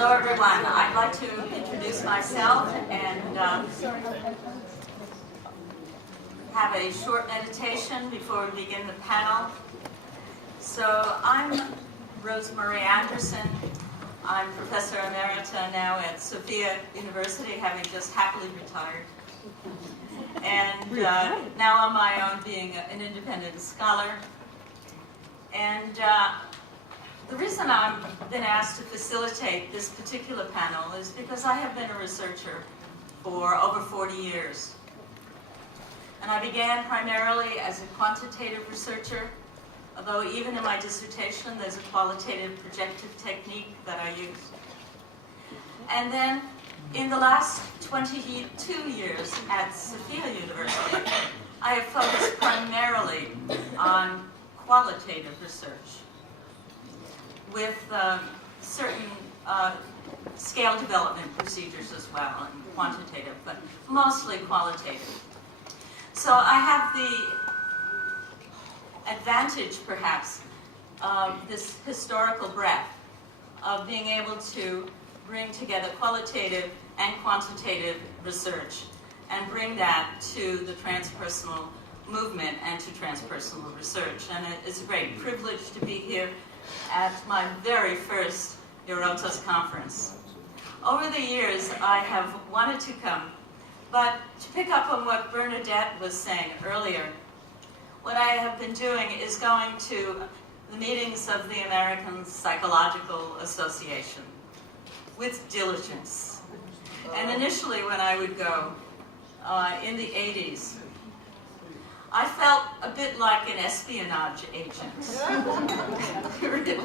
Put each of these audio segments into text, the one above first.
Hello, everyone. I'd like to introduce myself and have a short meditation before we begin the panel. So I'm Rosemary Anderson. I'm Professor Emerita now at Sophia University, having just happily retired. And now on my own, being an independent scholar. And the reason I've been asked to facilitate this particular panel is because I have been a researcher for over 40 years. And I began primarily as a quantitative researcher, although even in my dissertation there's a qualitative projective technique that I use. And then in the last 22 years at Sophia University, I have focused primarily on qualitative research with certain scale development procedures as well, and quantitative, but mostly qualitative. So I have the advantage, perhaps, of this historical breadth of being able to bring together qualitative and quantitative research and bring that to the transpersonal movement and to transpersonal research. And it's a great privilege to be here at my very first EUROTAS conference. Over the years, I have wanted to come, but to pick up on what Bernadette was saying earlier, what I have been doing is going to the meetings of the American Psychological Association with diligence. And initially when I would go in the 80s, I felt a bit like an espionage agent, really,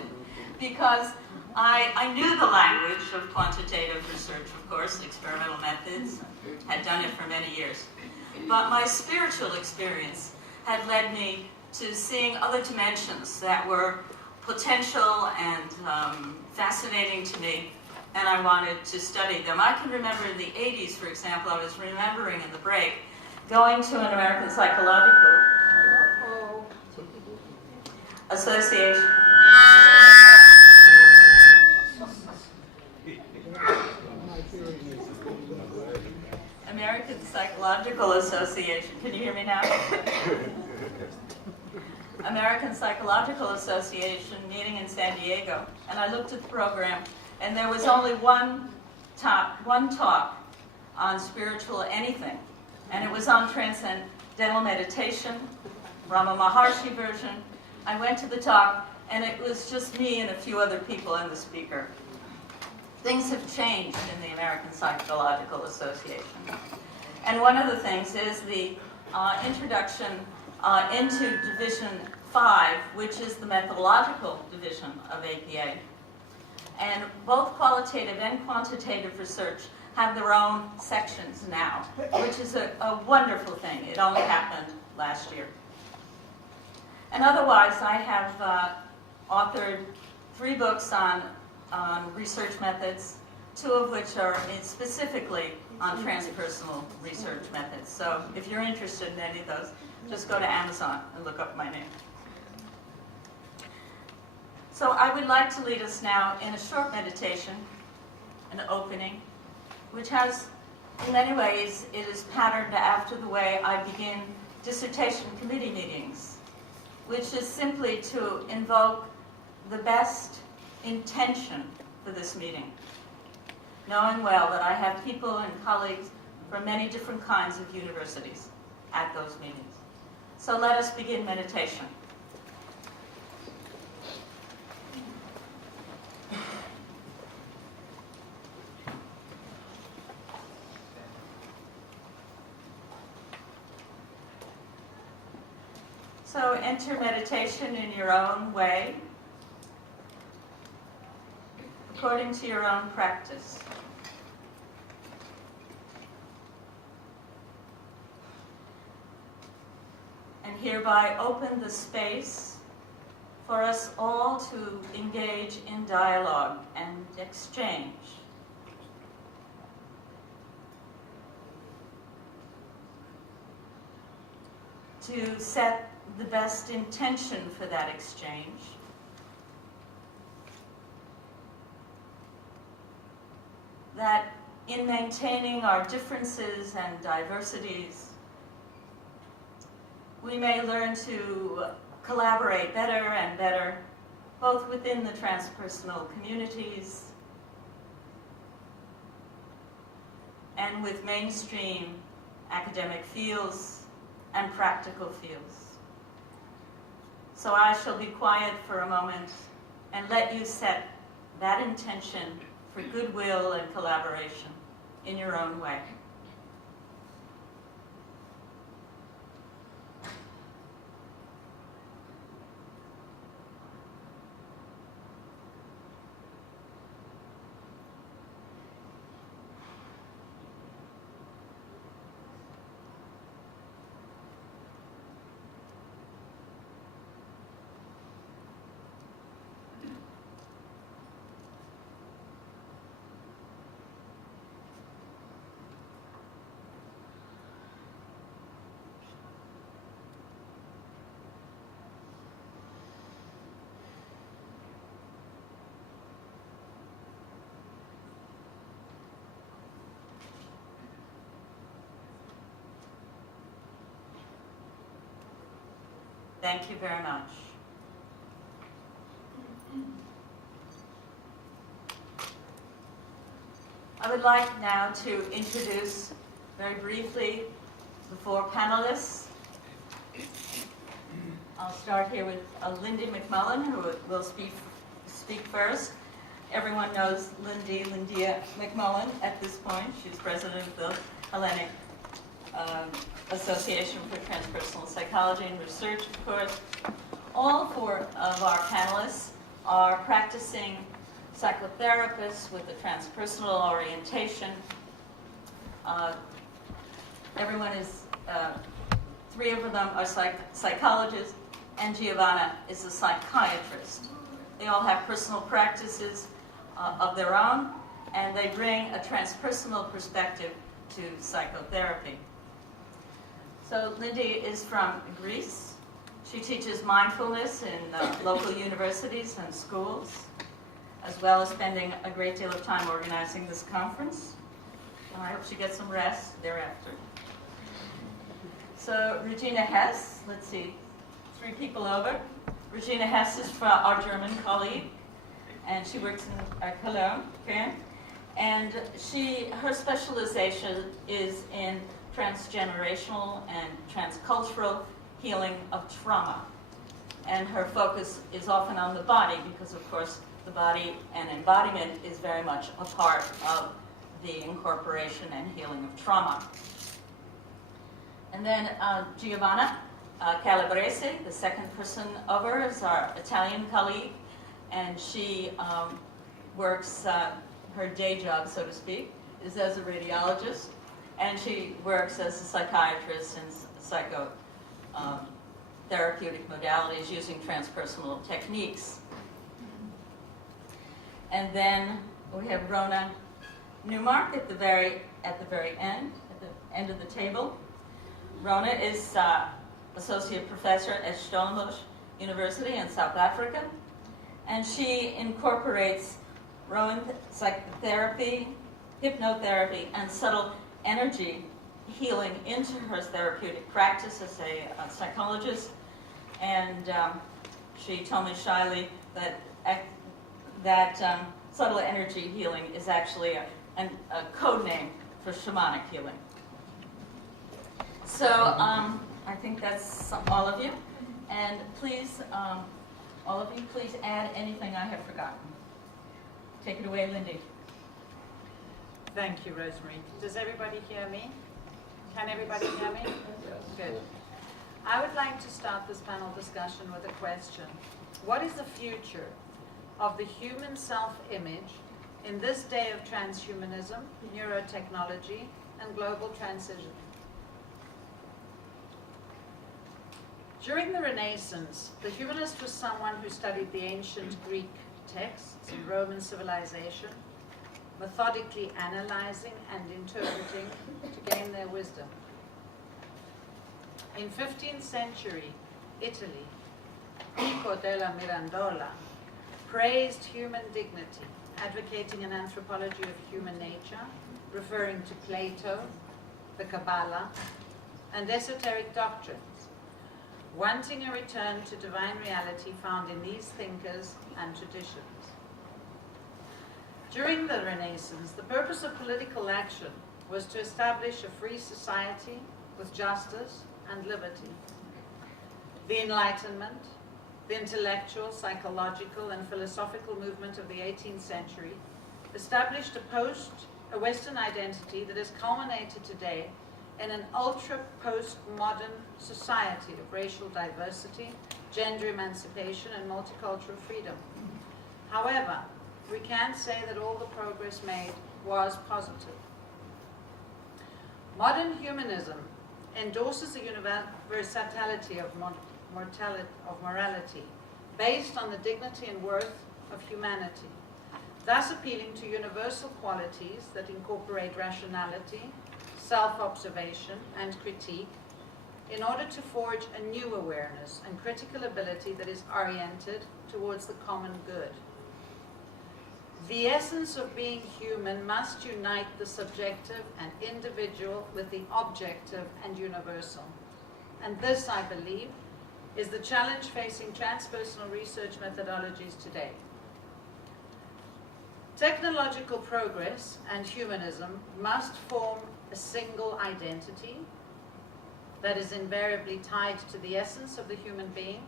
because I knew the language of quantitative research, of course, experimental methods, had done it for many years. But my spiritual experience had led me to seeing other dimensions that were potential and fascinating to me, and I wanted to study them. I can remember in the 80s, for example, I was remembering in the break, going to an American Psychological Association. American Psychological Association. Can you hear me now? American Psychological Association meeting in San Diego, and I looked at the program, and there was only one talk on spiritual anything. And it was on transcendental meditation, Rama Maharshi version. I went to the talk, and it was just me and a few other people and the speaker. Things have changed in the American Psychological Association. And one of the things is the introduction into Division 5, which is the methodological division of APA. And both qualitative and quantitative research have their own sections now, which is a wonderful thing. It only happened last year. And otherwise, I have authored 3 books on research methods, 2 of which are specifically on transpersonal research methods. So if you're interested in any of those, just go to Amazon and look up my name. So I would like to lead us now in a short meditation, an opening, which has, in many ways, it is patterned after the way I begin dissertation committee meetings, which is simply to invoke the best intention for this meeting, knowing well that I have people and colleagues from many different kinds of universities at those meetings. So let us begin meditation. So enter meditation in your own way, according to your own practice. And hereby open the space for us all to engage in dialogue and exchange. To set the best intention for that exchange, that in maintaining our differences and diversities, we may learn to collaborate better and better, both within the transpersonal communities and with mainstream academic fields and practical fields. So I shall be quiet for a moment and let you set that intention for goodwill and collaboration in your own way. Thank you very much. I would like now to introduce very briefly the four panelists. I'll start here with Lindy McMullen, who will speak first. Everyone knows Lyndia McMullen at this point. She's president of the Hellenic Association for Transpersonal Psychology and Research, of course. All four of our panelists are practicing psychotherapists with a transpersonal orientation. Everyone is, three of them are psychologists, and Giovanna is a psychiatrist. They all have personal practices of their own, and they bring a transpersonal perspective to psychotherapy. So Lindy is from Greece. She teaches mindfulness in local universities and schools, as well as spending a great deal of time organizing this conference. And I hope she gets some rest thereafter. So Regina Hess, let's see, three people over. Regina Hess is our German colleague, and she works in Cologne, okay? And her specialization is in transgenerational and transcultural healing of trauma. And her focus is often on the body because, of course, the body and embodiment is very much a part of the incorporation and healing of trauma. And then Giovanna Calabrese, the second person over, is our Italian colleague, and she works, her day job, so to speak, is as a radiologist, and she works as a psychiatrist in psychotherapeutic modalities using transpersonal techniques. And then we have Rona Newmark at the very end of the table. Rona is associate professor at Stellenbosch University in South Africa, and she incorporates Rowan psychotherapy, hypnotherapy, and subtle energy healing into her therapeutic practice as a psychologist. And she told me shyly that subtle energy healing is actually a code name for shamanic healing. So I think that's all of you. And please, all of you, please add anything I have forgotten. Take it away, Lindy. Thank you, Rosemary. Does everybody hear me? Can everybody hear me? Yes. Good. I would like to start this panel discussion with a question. What is the future of the human self-image in this day of transhumanism, neurotechnology, and global transition? During the Renaissance, the humanist was someone who studied the ancient Greek texts and Roman civilization, methodically analyzing and interpreting to gain their wisdom. In 15th century Italy, Pico della Mirandola praised human dignity advocating an anthropology of human nature, referring to Plato, the Kabbalah, and esoteric doctrines, wanting a return to divine reality found in these thinkers and traditions. During the Renaissance, the purpose of political action was to establish a free society with justice and liberty. The Enlightenment, the intellectual, psychological, and philosophical movement of the 18th century established a Western identity that has culminated today in an ultra-postmodern society of racial diversity, gender emancipation, and multicultural freedom. However, we can't say that all the progress made was positive. Modern humanism endorses the universality of morality based on the dignity and worth of humanity, thus appealing to universal qualities that incorporate rationality, self-observation, and critique in order to forge a new awareness and critical ability that is oriented towards the common good. The essence of being human must unite the subjective and individual with the objective and universal. And this, I believe, is the challenge facing transpersonal research methodologies today. Technological progress and humanism must form a single identity that is invariably tied to the essence of the human being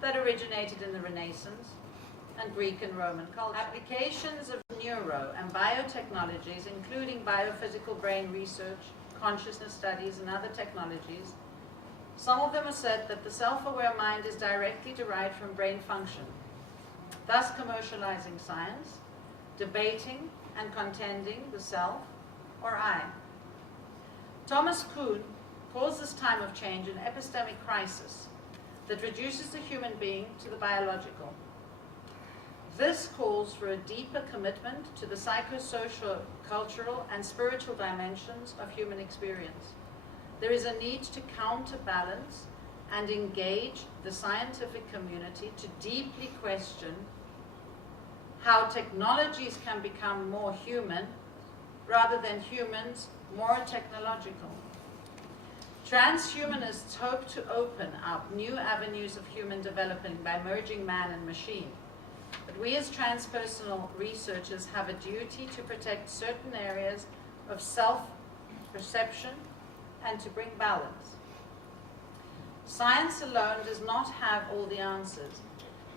that originated in the Renaissance and Greek and Roman culture. Applications of neuro and biotechnologies, including biophysical brain research, consciousness studies, and other technologies, some of them assert that the self-aware mind is directly derived from brain function, thus commercializing science, debating and contending the self or I. Thomas Kuhn calls this time of change an epistemic crisis that reduces the human being to the biological. This calls for a deeper commitment to the psychosocial, cultural, and spiritual dimensions of human experience. There is a need to counterbalance and engage the scientific community to deeply question how technologies can become more human rather than humans more technological. Transhumanists hope to open up new avenues of human development by merging man and machine. But we as transpersonal researchers have a duty to protect certain areas of self-perception and to bring balance. Science alone does not have all the answers.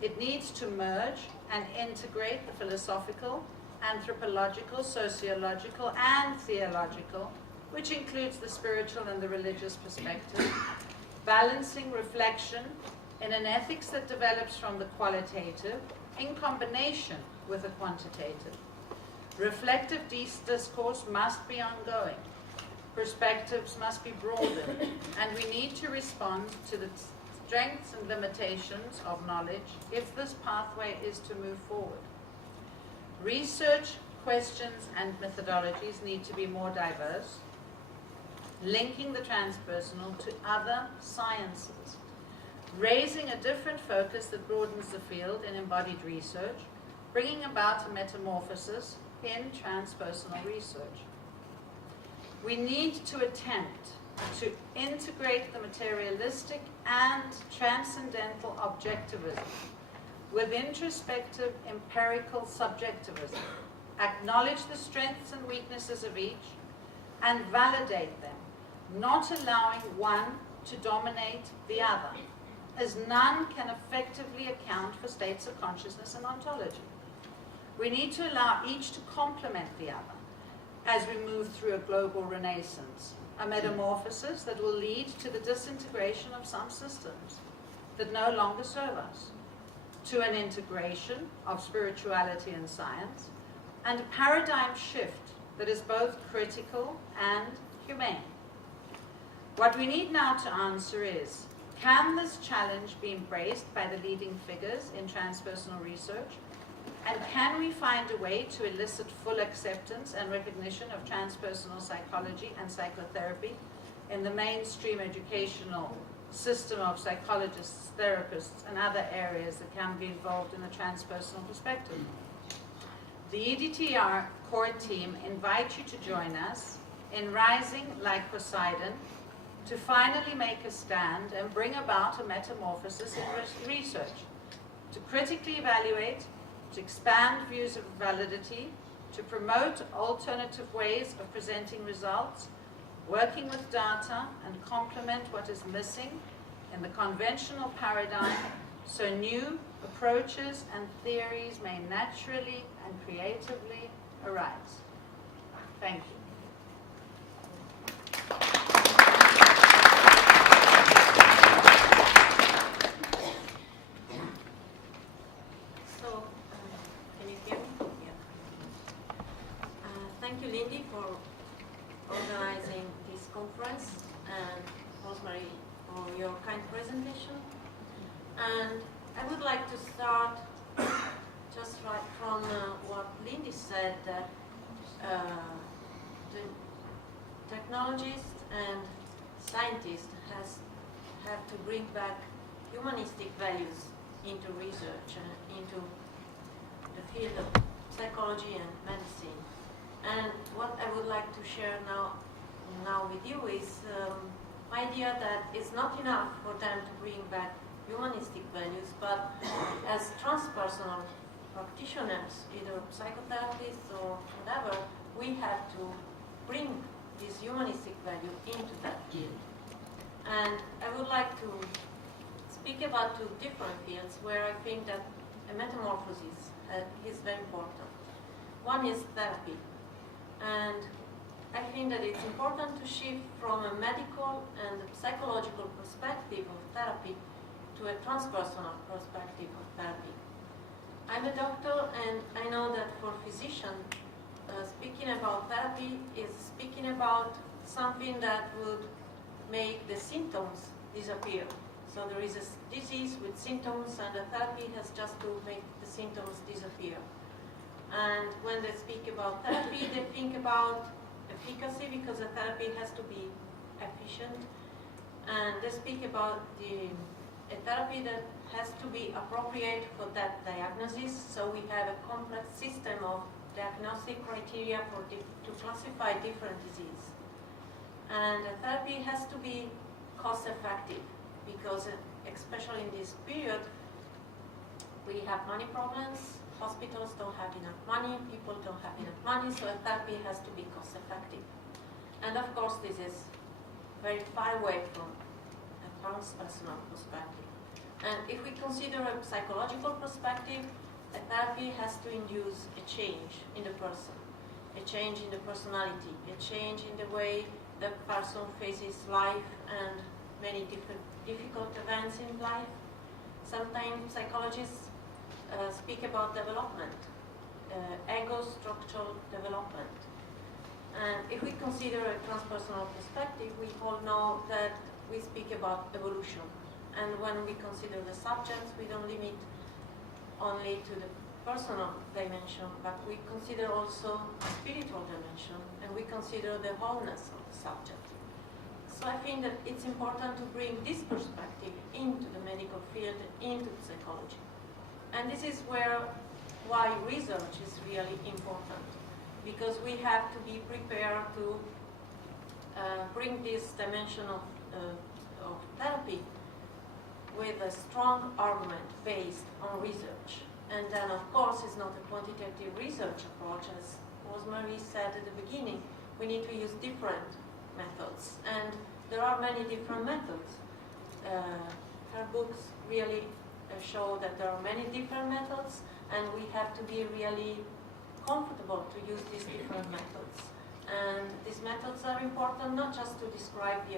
It needs to merge and integrate the philosophical, anthropological, sociological, and theological, which includes the spiritual and the religious perspective, balancing reflection in an ethics that develops from the qualitative in combination with the quantitative. Reflective discourse must be ongoing. Perspectives must be broadened, and we need to respond to the strengths and limitations of knowledge if this pathway is to move forward. Research questions and methodologies need to be more diverse, linking the transpersonal to other sciences, raising a different focus that broadens the field in embodied research, bringing about a metamorphosis in transpersonal research. We need to attempt to integrate the materialistic and transcendental objectivism with introspective empirical subjectivism, acknowledge the strengths and weaknesses of each, and validate them, not allowing one to dominate the other, as none can effectively account for states of consciousness and ontology. We need to allow each to complement the other as we move through a global renaissance, a metamorphosis that will lead to the disintegration of some systems that no longer serve us, to an integration of spirituality and science, and a paradigm shift that is both critical and humane. What we need now to answer is, can this challenge be embraced by the leading figures in transpersonal research? And can we find a way to elicit full acceptance and recognition of transpersonal psychology and psychotherapy in the mainstream educational system of psychologists, therapists, and other areas that can be involved in the transpersonal perspective? the EDTR core team invite you to join us in rising like Poseidon to finally make a stand and bring about a metamorphosis in research, to critically evaluate, to expand views of validity, to promote alternative ways of presenting results, working with data, and complement what is missing in the conventional paradigm so new approaches and theories may naturally and creatively arise. Thank you. So, can you hear me? Yeah. Thank you, Lindy, for organizing this conference, and Rosemary for your kind presentation. And I would like to start just right from what Lindy said, that the technologists and scientists have to bring back humanistic values into research and into the field of psychology and medicine. And what I would like to share now with you is idea that it's not enough for them to bring back humanistic values, but as transpersonal practitioners, either psychotherapists or whatever, we have to bring this humanistic value into that field. And I would like to speak about two different fields where I think that a metamorphosis is very important. One is therapy. And I think that it's important to shift from a medical and psychological perspective of therapy to a transpersonal perspective of therapy. I'm a doctor, and I know that for physicians, speaking about therapy is speaking about something that would make the symptoms disappear. So there is a disease with symptoms, and the therapy has just to make the symptoms disappear. And when they speak about therapy, they think about efficacy, because the therapy has to be efficient. And they speak about a therapy that has to be appropriate for that diagnosis. So we have a complex system of diagnostic criteria to classify different diseases. And the therapy has to be cost effective, because especially in this period, we have money problems. Hospitals don't have enough money, people don't have enough money, so a therapy has to be cost effective. And of course, this is very far away from a transpersonal perspective. And if we consider a psychological perspective, a therapy has to induce a change in the person, a change in the personality, a change in the way the person faces life and many difficult events in life. Sometimes psychologists speak about development, ego structural development. And if we consider a transpersonal perspective, we all know that we speak about evolution. And when we consider the subjects, we don't limit only to the personal dimension, but we consider also the spiritual dimension, and we consider the wholeness of the subject. So I think that it's important to bring this perspective into the medical field, into psychology. And this is why research is really important, because we have to be prepared to bring this dimension of therapy with a strong argument based on research. And then, of course, it's not a quantitative research approach. As Rosemary said at the beginning, we need to use different methods. And there are many different methods. Her books really show that there are many different methods, and we have to be really comfortable to use these different methods. And these methods are important not just to describe the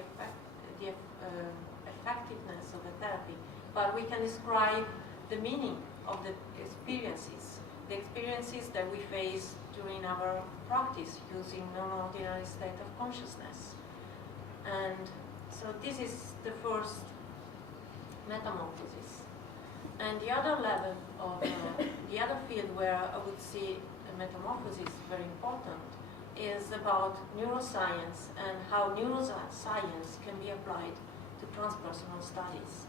effectiveness of the therapy, but we can describe the meaning of the experiences that we face during our practice using non-ordinary state of consciousness. And so this is the first metamorphosis. And the other level of the other field where I would see a metamorphosis very important is about neuroscience and how neuroscience can be applied to transpersonal studies.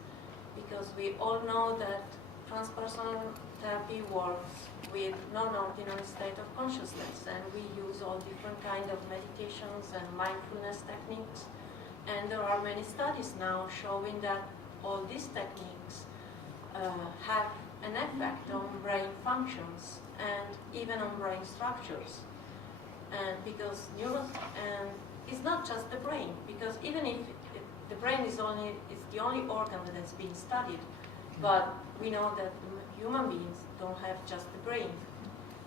Because we all know that transpersonal therapy works with non-ordinary state of consciousness, and we use all different kind of meditations and mindfulness techniques. And there are many studies now showing that all these techniques have an effect on brain functions and even on brain structures. And because it's not just the brain, because even if the brain is the only organ that has been studied, but we know that human beings don't have just the brain,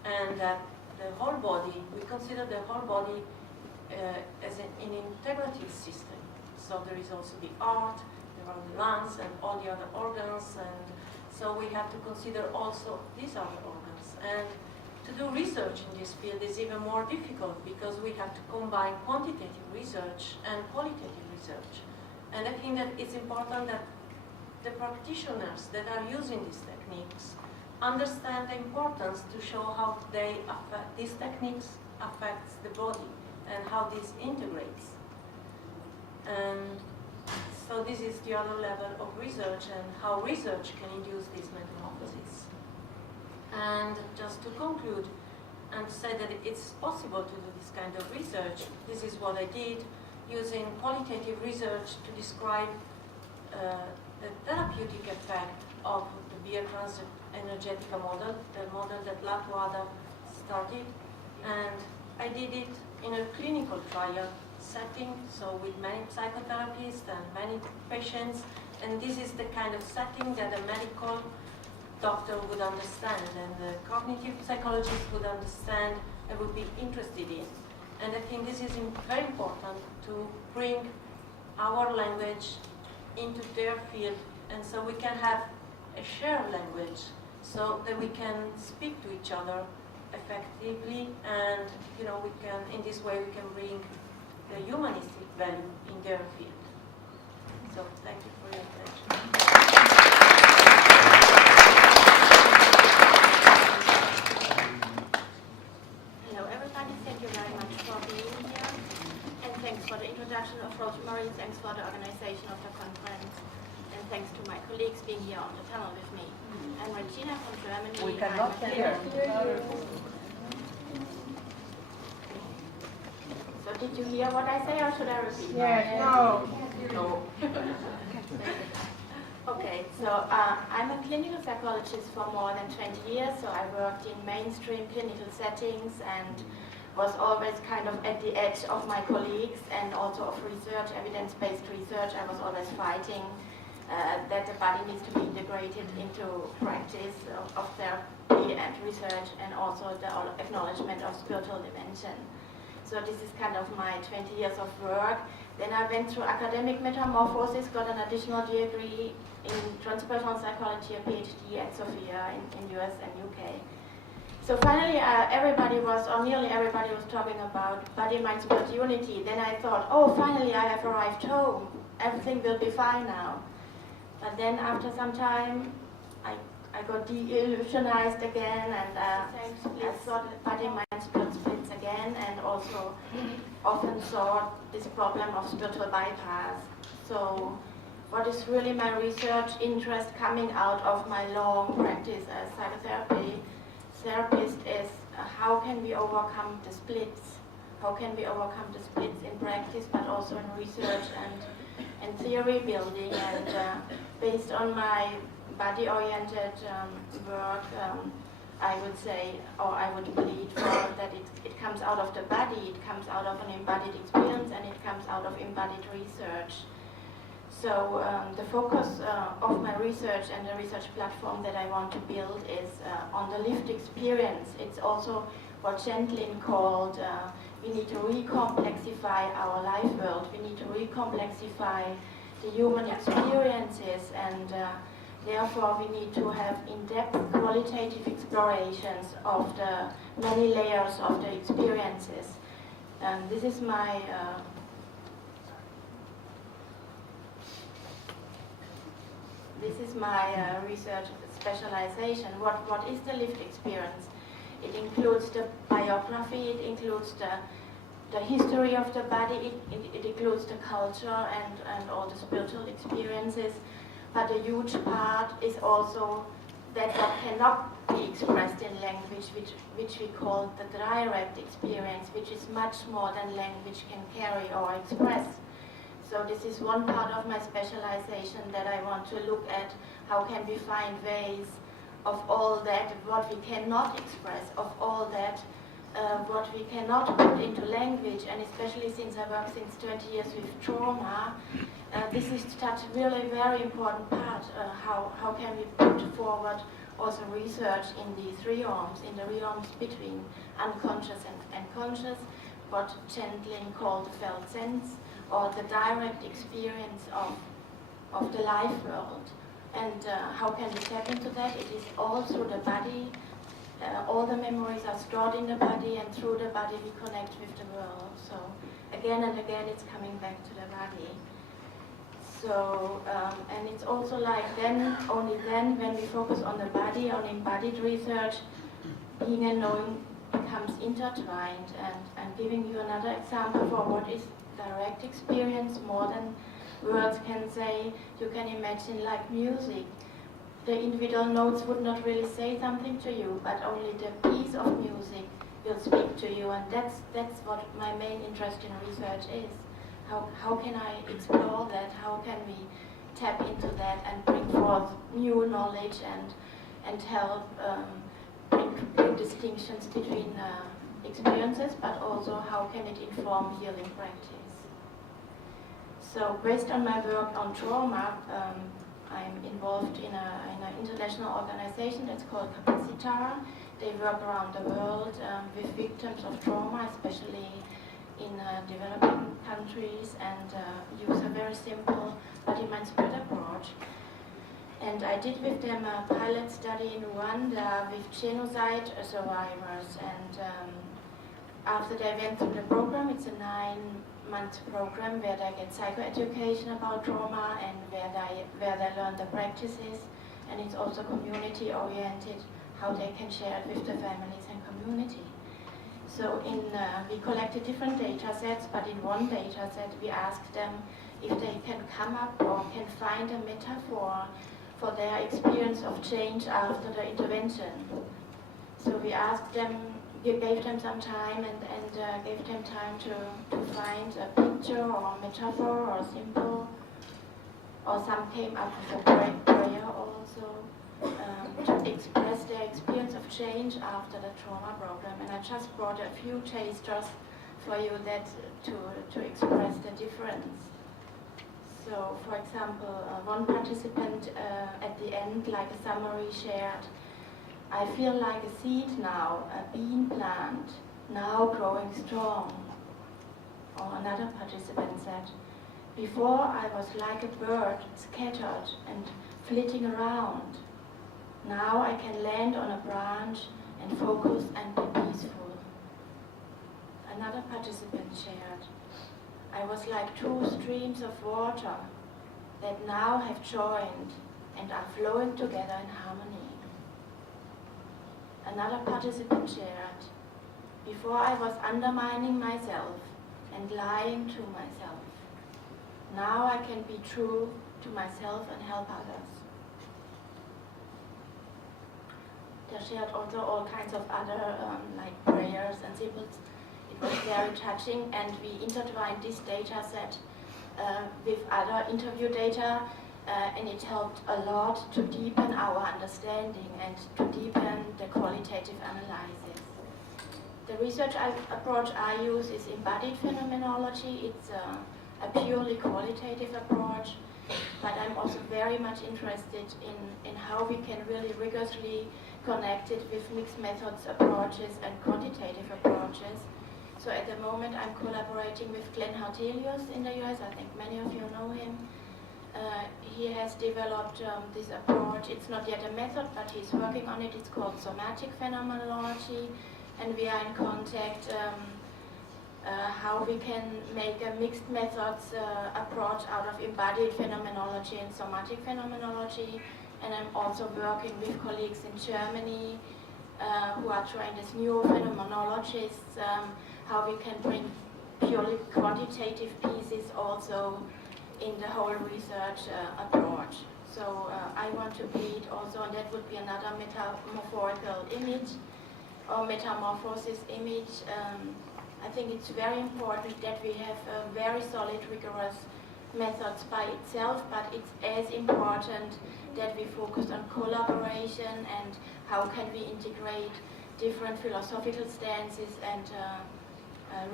and that the whole body, we consider the whole body as an integrative system. So there is also the heart, there are the lungs and all the other organs, and so we have to consider also these other organs. And to do research in this field is even more difficult because we have to combine quantitative research and qualitative research. And I think that it's important that the practitioners that are using these techniques understand the importance to show how these techniques affects the body and how this integrates. And so this is the other level of research and how research can induce these metamorphoses. And just to conclude and say that it's possible to do this kind of research, this is what I did using qualitative research to describe the therapeutic effect of the Biotrans Energetica model, the model that Latuada started. And I did it in a clinical trial setting, so with many psychotherapists and many patients, and this is the kind of setting that a medical doctor would understand and the cognitive psychologist would understand and would be interested in. And I think this is very important to bring our language into their field, and so we can have a shared language so that we can speak to each other effectively, and we can, in this way, we can bring the humanistic value in their field. So thank you for your attention. Hello everybody, thank you very much for being here, and thanks for the introduction of Rosemary, thanks for the organization of the conference, and thanks to my colleagues being here on the panel with me. I'm Regina from Germany. We cannot hear. So did you hear what I say, or should I repeat? Yes, No. Okay, so I'm a clinical psychologist for more than 20 years, so I worked in mainstream clinical settings and was always kind of at the edge of my colleagues and also of research, evidence-based research. I was always fighting that the body needs to be integrated into practice of therapy and research, and also the acknowledgement of spiritual dimension. So this is kind of my 20 years of work. Then I went through academic metamorphosis, got an additional degree in transpersonal psychology, a PhD at Sophia in US and UK. So finally, nearly everybody was talking about body, mind, spirit unity. Then I thought, oh, finally I have arrived home. Everything will be fine now. But then after some time, I got de-illusionized again, and I thought body, mind, spirit splits again, and also often saw this problem of spiritual bypass. So what is really my research interest coming out of my long practice as psychotherapy therapist is how can we overcome the splits? How can we overcome the splits in practice, but also in research and theory building? And based on my body-oriented work, I would say, or I would plead for that it comes out of the body, it comes out of an embodied experience, and it comes out of embodied research. So the focus of my research and the research platform that I want to build is on the lived experience. It's also what Gentlin called, we need to recomplexify our life world, we need to recomplexify the human experiences, and therefore we need to have in-depth qualitative explorations of the many layers of the experiences. This is my research specialization. What is the lived experience? It includes the biography, it includes the history of the body, it includes the culture and all the spiritual experiences. But a huge part is also that what cannot be expressed in language, which we call the direct experience, which is much more than language can carry or express. So this is one part of my specialization, that I want to look at how can we find ways of all that what we cannot express, of all that what we cannot put into language, and especially since I work since 20 years with trauma, this is such a really very important part. How can we put forward also research in these realms, in the realms between unconscious and conscious, what Chandlin called the felt sense, or the direct experience of the life world. And how can we tap into that? It is all through the body. All the memories are stored in the body, and through the body we connect with the world. So again and again it's coming back to the body. So, and it's also like then, only then, when we focus on the body, on embodied research, being and knowing becomes intertwined. And giving you another example for what is direct experience, more than words can say, you can imagine like music. The individual notes would not really say something to you, but only the piece of music will speak to you, and that's what my main interest in research is. How can I explore that? How can we tap into that and bring forth new knowledge and help bring distinctions between experiences, but also how can it inform healing practice? So based on my work on trauma, I'm involved in an international organization that's called Capacita. They work around the world with victims of trauma, especially in developing countries, and use a very simple body-mind spirit approach. And I did with them a pilot study in Rwanda with genocide survivors, and after they went through the program, it's a 9-month program where they get psychoeducation about trauma and where they learn the practices, and it's also community-oriented, how they can share it with the families and community. So we collected different data sets, but in one data set we asked them if they can come up or can find a metaphor for their experience of change after the intervention. So we asked them, we gave them some time and gave them time to find a picture or a metaphor or a symbol, or some came up with a prayer also, to express their experience of change after the trauma program. And I just brought a few tasters for you that to express the difference. So, for example, one participant at the end, like a summary, shared, "I feel like a seed now, a bean plant, now growing strong." Or another participant said, "Before I was like a bird, scattered and flitting around. Now I can land on a branch and focus and be peaceful." Another participant shared, "I was like 2 streams of water that now have joined and are flowing together in harmony." Another participant shared, "Before I was undermining myself and lying to myself. Now I can be true to myself and help others." They shared also all kinds of other like prayers and symbols. It was very touching, and we intertwined this data set with other interview data, and it helped a lot to deepen our understanding and to deepen the qualitative analysis. The research approach I use is embodied phenomenology. It's a purely qualitative approach, but I'm also very much interested in how we can really rigorously connect it with mixed methods approaches and quantitative approaches. So at the moment I'm collaborating with Glenn Hartelius in the US. I think many of you know him. He has developed this approach. It's not yet a method, but he's working on it. It's called somatic phenomenology, and we are in contact how we can make a mixed methods approach out of embodied phenomenology and somatic phenomenology. And I'm also working with colleagues in Germany who are trained as neurophenomenologists, how we can bring purely quantitative pieces also in the whole research approach. So I want to be it also, and that would be another metamorphorical image or metamorphosis image. I think it's very important that we have a very solid, rigorous methods by itself, but it's as important that we focus on collaboration and how can we integrate different philosophical stances and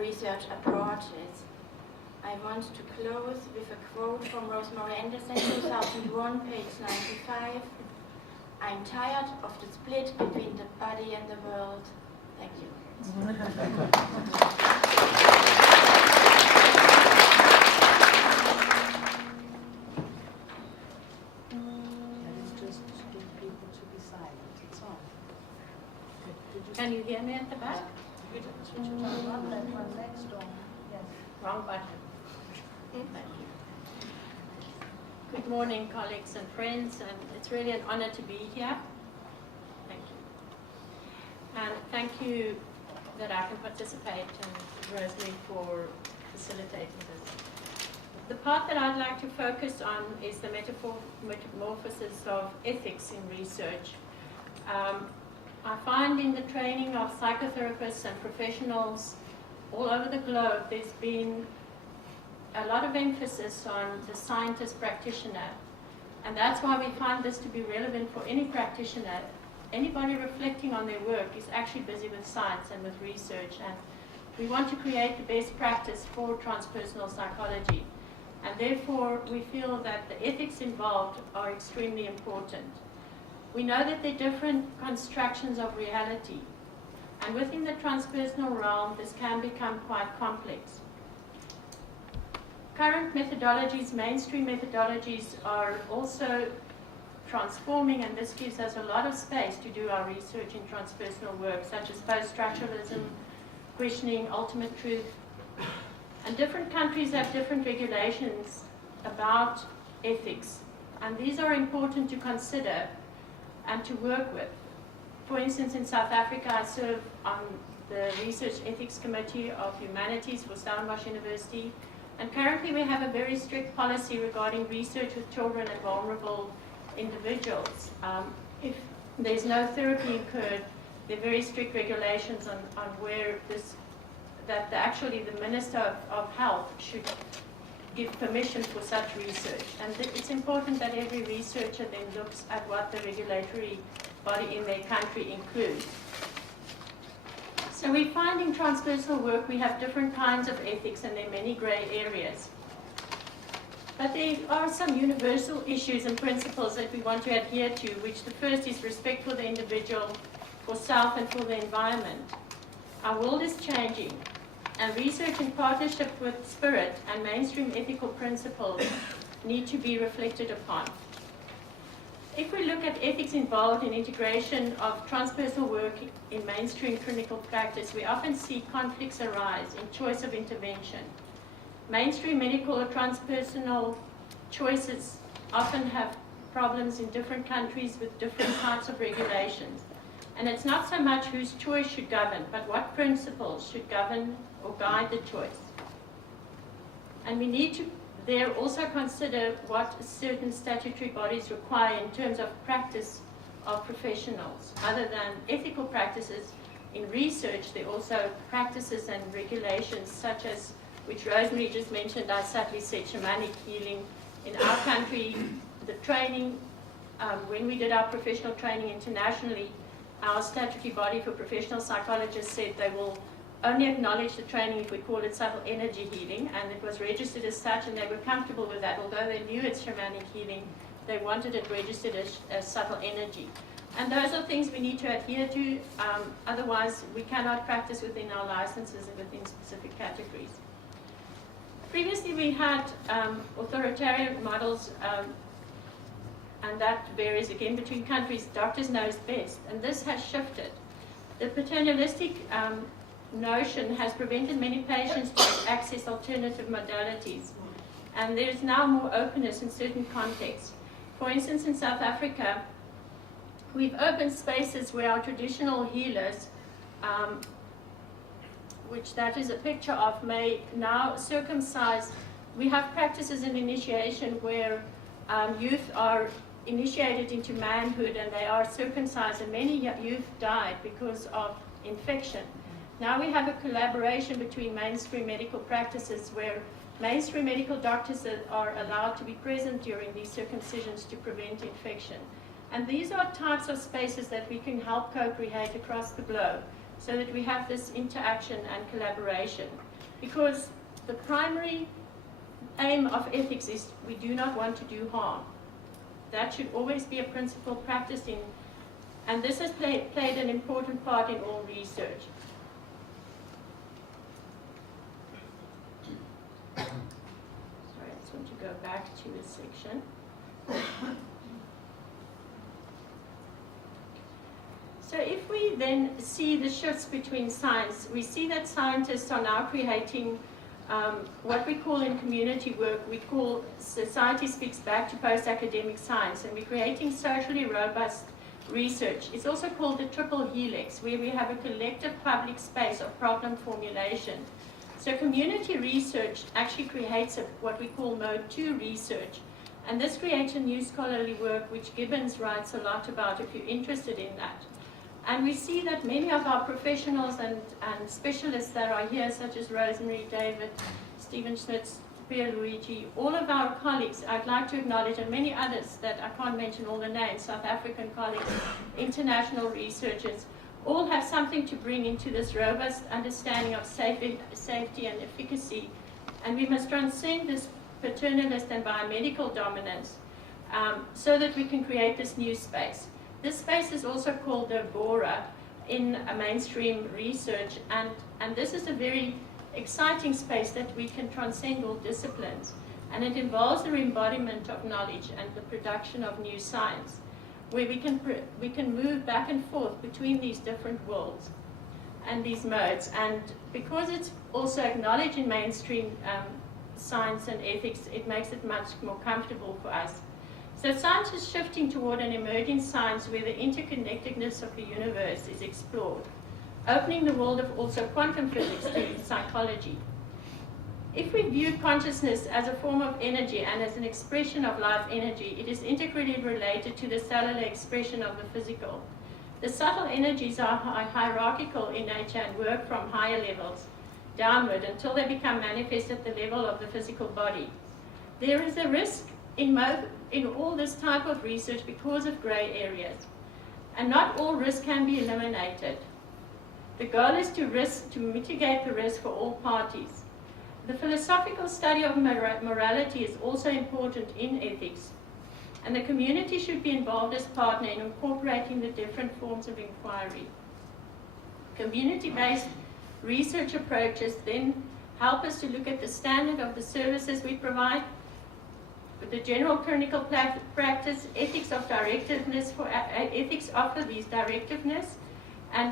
research approaches. I want to close with a quote from Rosemary Anderson, 2001, page 95. I'm tired of the split between the body and the world. Thank you. Just get people to be silent. It's on. Can you hear me at the back? You didn't switch it on. Not that one next door. Yes. Wrong button. Thank you. Good morning, colleagues and friends, and it's really an honor to be here. Thank you. And thank you that I can participate, and Rosemary for facilitating this. The part that I'd like to focus on is the metamorphosis of ethics in research. I find in the training of psychotherapists and professionals all over the globe, there's been a lot of emphasis on the scientist practitioner. And that's why we find this to be relevant for any practitioner. Anybody reflecting on their work is actually busy with science and with research. And we want to create the best practice for transpersonal psychology. And therefore, we feel that the ethics involved are extremely important. We know that there are different constructions of reality. And within the transpersonal realm, this can become quite complex. Current methodologies, mainstream methodologies, are also transforming, and this gives us a lot of space to do our research in transpersonal work, such as post-structuralism, questioning ultimate truth. And different countries have different regulations about ethics, and these are important to consider and to work with. For instance, in South Africa, I serve on the Research Ethics Committee of Humanities for Stellenbosch University, and currently we have a very strict policy regarding research with children and vulnerable individuals. If there's no therapy incurred, there are very strict regulations on where this, actually the Minister of Health should give permission for such research. And it's important that every researcher then looks at what the regulatory body in their country includes. So we find in transpersonal work we have different kinds of ethics, and there are many grey areas. But there are some universal issues and principles that we want to adhere to, which the first is respect for the individual, for self and for the environment. Our world is changing, and research in partnership with spirit and mainstream ethical principles need to be reflected upon. If we look at ethics involved in integration of transpersonal work in mainstream clinical practice, we often see conflicts arise in choice of intervention. Mainstream medical or transpersonal choices often have problems in different countries with different types of regulations. And it's not so much whose choice should govern, but what principles should govern or guide the choice. And we need to there also consider what certain statutory bodies require in terms of practice of professionals. Other than ethical practices in research, there are also practices and regulations such as, which Rosemary just mentioned, I sadly said shamanic healing. In our country, the training, when we did our professional training internationally, our statutory body for professional psychologists said they will only acknowledge the training if we call it subtle energy healing, and it was registered as such, and they were comfortable with that. Although they knew it's shamanic healing, they wanted it registered as subtle energy. And those are things we need to adhere to, otherwise we cannot practice within our licenses and within specific categories. Previously we had authoritarian models, and that varies again between countries. Doctors know best, and this has shifted. The paternalistic notion has prevented many patients to access alternative modalities, and there's now more openness in certain contexts. For instance, in South Africa, we've opened spaces where our traditional healers, which that is a picture of, may now circumcise. We have practices in initiation where youth are initiated into manhood and they are circumcised, and many youth died because of infection. Now we have a collaboration between mainstream medical practices where mainstream medical doctors are allowed to be present during these circumcisions to prevent infection. And these are types of spaces that we can help co-create across the globe so that we have this interaction and collaboration. Because the primary aim of ethics is we do not want to do harm. That should always be a principle practiced in, and this has played an important part in all research. Sorry, I just want to go back to a section. So if we then see the shifts between science, we see that scientists are now creating what we call in community work, we call Society Speaks Back to Post-Academic Science, and we're creating socially robust research. It's also called the triple helix, where we have a collective public space of problem formulation. So community research actually creates what we call mode 2 research, and this creates a new scholarly work which Gibbons writes a lot about if you're interested in that. And we see that many of our professionals and specialists that are here, such as Rosemary, David, Stephen Schmitz, Pierluigi, all of our colleagues, I'd like to acknowledge, and many others that I can't mention all the names, South African colleagues, international researchers, all have something to bring into this robust understanding of safety and efficacy. And we must transcend this paternalist and biomedical dominance so that we can create this new space. This space is also called the Agora in mainstream research, and this is a very exciting space that we can transcend all disciplines, and it involves the embodiment of knowledge and the production of new science, where we can move back and forth between these different worlds and these modes. And because it's also acknowledged in mainstream science and ethics, it makes it much more comfortable for us. So science is shifting toward an emerging science where the interconnectedness of the universe is explored, opening the world of also quantum physics to psychology. If we view consciousness as a form of energy and as an expression of life energy, it is integrally related to the cellular expression of the physical. The subtle energies are hierarchical in nature and work from higher levels downward until they become manifest at the level of the physical body. There is a risk in all this type of research because of grey areas, and not all risk can be eliminated. The goal is to mitigate the risk for all parties. The philosophical study of morality is also important in ethics, and the community should be involved as partner in incorporating the different forms of inquiry. Community-based research approaches then help us to look at the standard of the services we provide, with the general clinical practice, ethics of directiveness, ethics offer these directiveness, and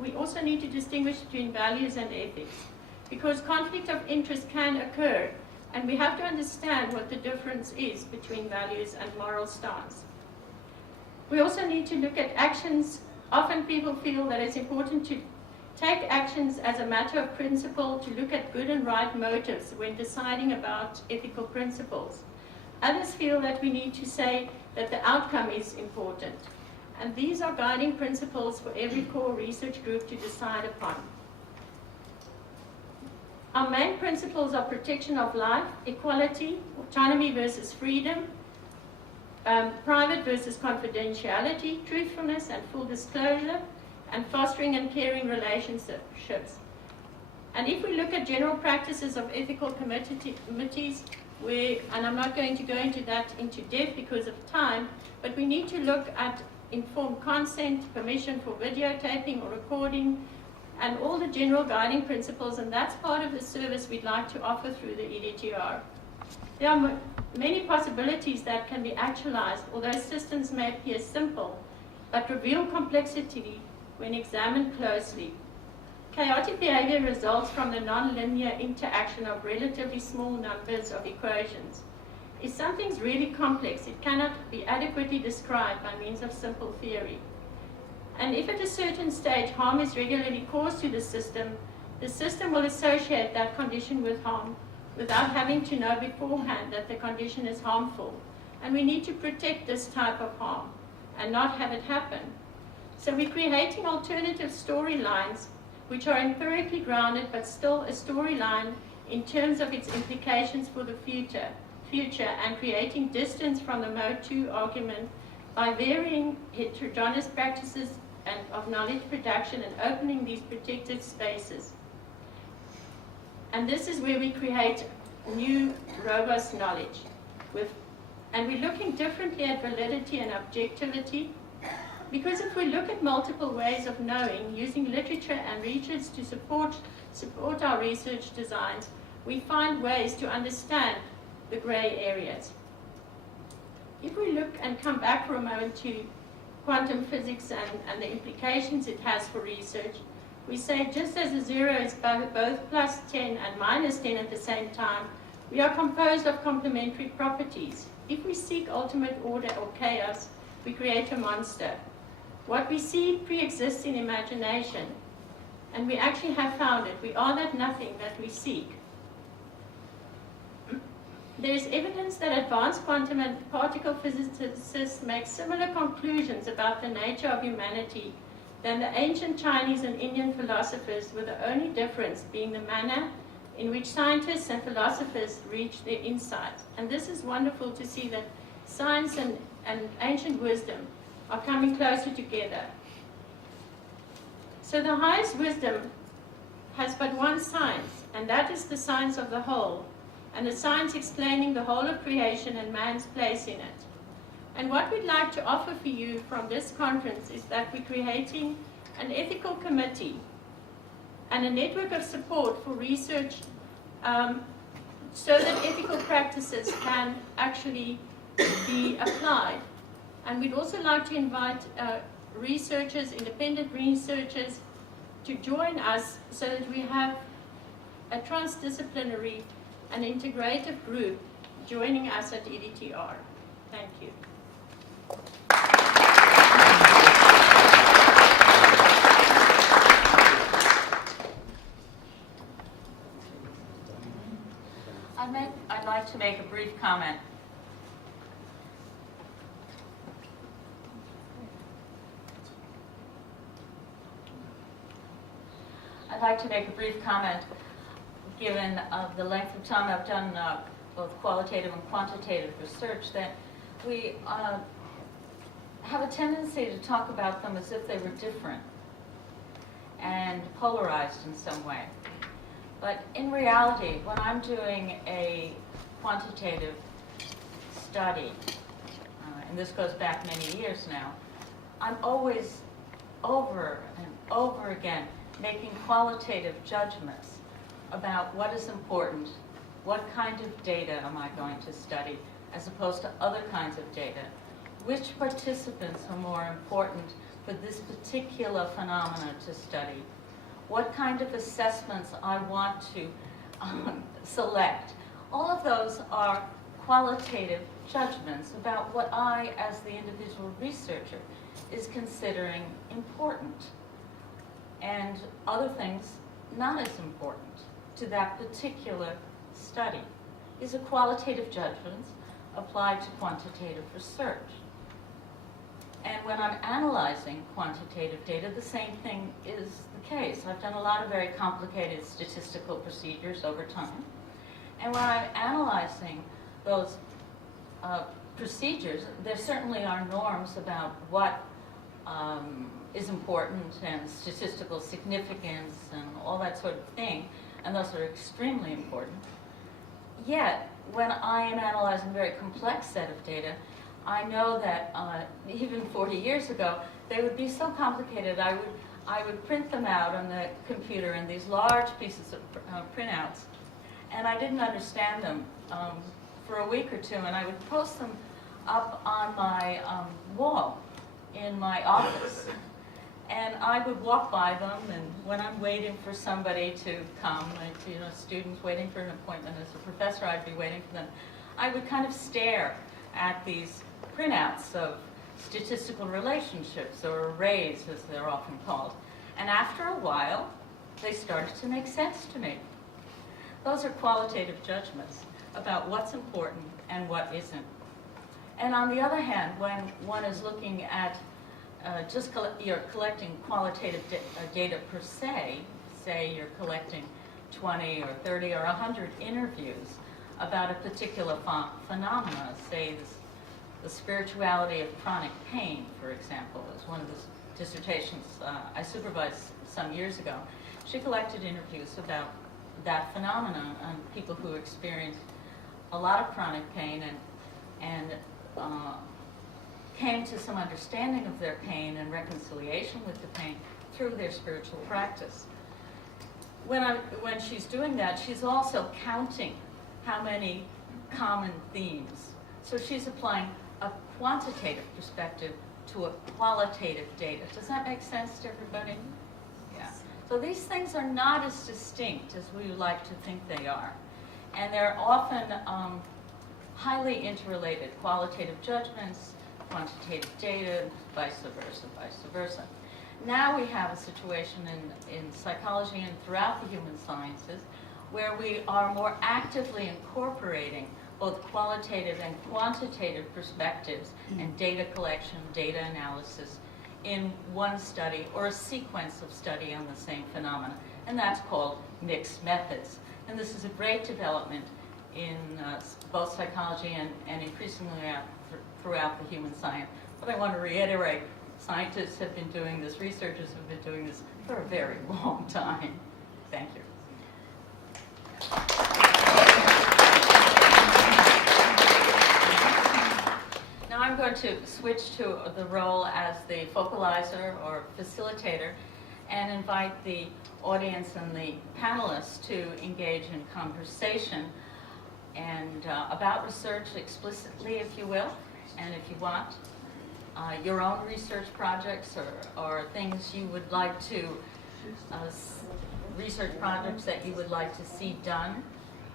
we also need to distinguish between values and ethics, because conflict of interest can occur, and we have to understand what the difference is between values and moral stance. We also need to look at actions. Often people feel that it's important to take actions as a matter of principle, to look at good and right motives when deciding about ethical principles. Others feel that we need to say that the outcome is important. And these are guiding principles for every core research group to decide upon. Our main principles are protection of life, equality, autonomy versus freedom, private versus confidentiality, truthfulness and full disclosure, and fostering and caring relationships. And if we look at general practices of ethical committees, and I'm not going to go into that into depth because of time, but we need to look at informed consent, permission for videotaping or recording, and all the general guiding principles, and that's part of the service we'd like to offer through the EDTR. There are many possibilities that can be actualized, although systems may appear simple, but reveal complexity when examined closely. Chaotic behavior results from the nonlinear interaction of relatively small numbers of equations. If something's really complex, it cannot be adequately described by means of simple theory. And if at a certain stage harm is regularly caused to the system will associate that condition with harm without having to know beforehand that the condition is harmful. And we need to protect this type of harm and not have it happen. So we're creating alternative storylines which are empirically grounded but still a storyline in terms of its implications for the future and creating distance from the Mode 2 argument by varying heterogeneous practices and of knowledge production and opening these protected spaces. And this is where we create new robust knowledge. And we're looking differently at validity and objectivity, because if we look at multiple ways of knowing, using literature and research to support our research designs, we find ways to understand the gray areas. If we look and come back for a moment to quantum physics and the implications it has for research, we say just as a zero is both plus 10 and minus 10 at the same time, we are composed of complementary properties. If we seek ultimate order or chaos, we create a monster. What we see pre-exists in imagination, and we actually have found it. We are that nothing that we seek. There is evidence that advanced quantum and particle physicists make similar conclusions about the nature of humanity than the ancient Chinese and Indian philosophers, with the only difference being the manner in which scientists and philosophers reach their insights. And this is wonderful to see that science and ancient wisdom are coming closer together. So the highest wisdom has but one science, and that is the science of the whole, and the science explaining the whole of creation and man's place in it. And what we'd like to offer for you from this conference is that we're creating an ethical committee and a network of support for research so that ethical practices can actually be applied. And we'd also like to invite researchers, independent researchers, to join us so that we have a transdisciplinary and integrative group joining us at EDTR. Thank you. I'd like to make a brief comment. I'd like to make a brief comment, given the length of time I've done both qualitative and quantitative research, that we have a tendency to talk about them as if they were different and polarized in some way. But in reality, when I'm doing a quantitative study, and this goes back many years now, I'm always over and over again making qualitative judgments about what is important, what kind of data am I going to study, as opposed to other kinds of data. Which participants are more important for this particular phenomena to study? What kind of assessments I want to select. All of those are qualitative judgments about what I, as the individual researcher, is considering important, and other things not as important to that particular study. These are qualitative judgments applied to quantitative research. And when I'm analyzing quantitative data, the same thing is the case. I've done a lot of very complicated statistical procedures over time. And when I'm analyzing those procedures, there certainly are norms about what is important and statistical significance and all that sort of thing, and those are extremely important. Yet, when I am analyzing a very complex set of data, I know that even 40 years ago, they would be so complicated, I would print them out on the computer in these large pieces of printouts, and I didn't understand them for a week or two, and I would post them up on my wall in my office. And I would walk by them, and when I'm waiting for somebody to come, like, students waiting for an appointment as a professor, I'd be waiting for them. I would kind of stare at these printouts of statistical relationships, or arrays as they're often called. And after a while, they started to make sense to me. Those are qualitative judgments about what's important and what isn't. And on the other hand, when one is looking at you're collecting qualitative data per se, say you're collecting 20 or 30 or 100 interviews about a particular phenomena, say the spirituality of chronic pain, for example, is one of the dissertations I supervised some years ago. She collected interviews about that phenomenon on people who experienced a lot of chronic pain and came to some understanding of their pain and reconciliation with the pain through their spiritual practice. When she's doing that, she's also counting how many common themes. So she's applying a quantitative perspective to a qualitative data. Does that make sense to everybody? Yeah. So these things are not as distinct as we would like to think they are. And they're often highly interrelated. Qualitative judgments, quantitative data, vice versa. Now we have a situation in psychology and throughout the human sciences where we are more actively incorporating both qualitative and quantitative perspectives and data collection, data analysis in one study or a sequence of study on the same phenomena. And that's called mixed methods. And this is a great development in both psychology and increasingly throughout the human science. But I want to reiterate, scientists have been doing this, researchers have been doing this for a very long time. Thank you. Now I'm going to switch to the role as the focalizer or facilitator and invite the audience and the panelists to engage in conversation and about research explicitly, if you will, and if you want, your own research projects or things you would like to, research projects that you would like to see done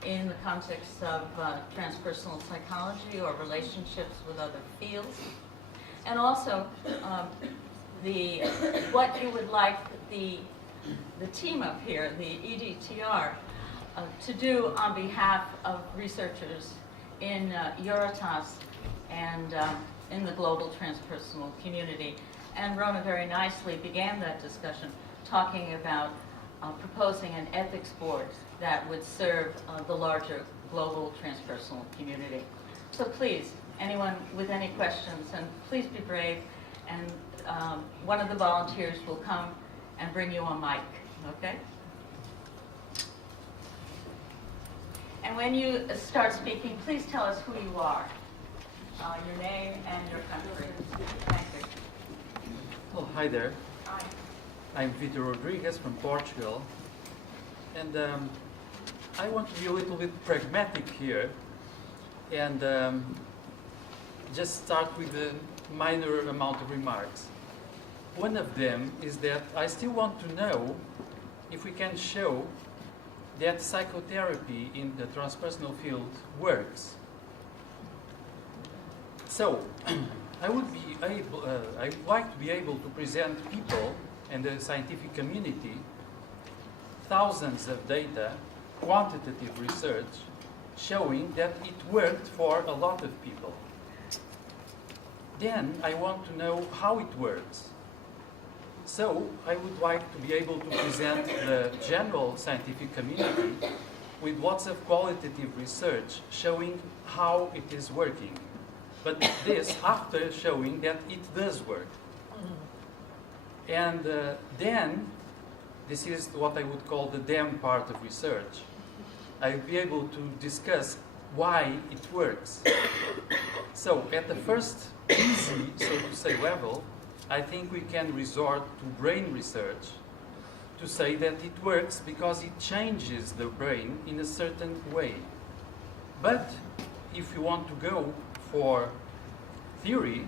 in the context of transpersonal psychology or relationships with other fields. And also what you would like the team up here, the EDTR, to do on behalf of researchers in EUROTAS and in the global transpersonal community. And Rona very nicely began that discussion talking about proposing an ethics board that would serve the larger global transpersonal community. So please, anyone with any questions, and please be brave, and one of the volunteers will come and bring you a mic, okay? And when you start speaking, please tell us who you are, your name and your country. Thank you. Oh, hi there. Hi. I'm Vitor Rodriguez from Portugal, and I want to be a little bit pragmatic here and just start with a minor amount of remarks. One of them is that I still want to know if we can show that psychotherapy in the transpersonal field works. So, I would like to be able to present people and the scientific community thousands of data, quantitative research, showing that it worked for a lot of people. Then I want to know how it works. So I would like to be able to present the general scientific community with lots of qualitative research showing how it is working. But this after showing that it does work. And then, this is what I would call the then part of research. I'll be able to discuss why it works. So at the first easy, so to say, level, I think we can resort to brain research to say that it works because it changes the brain in a certain way. But if you want to go for theory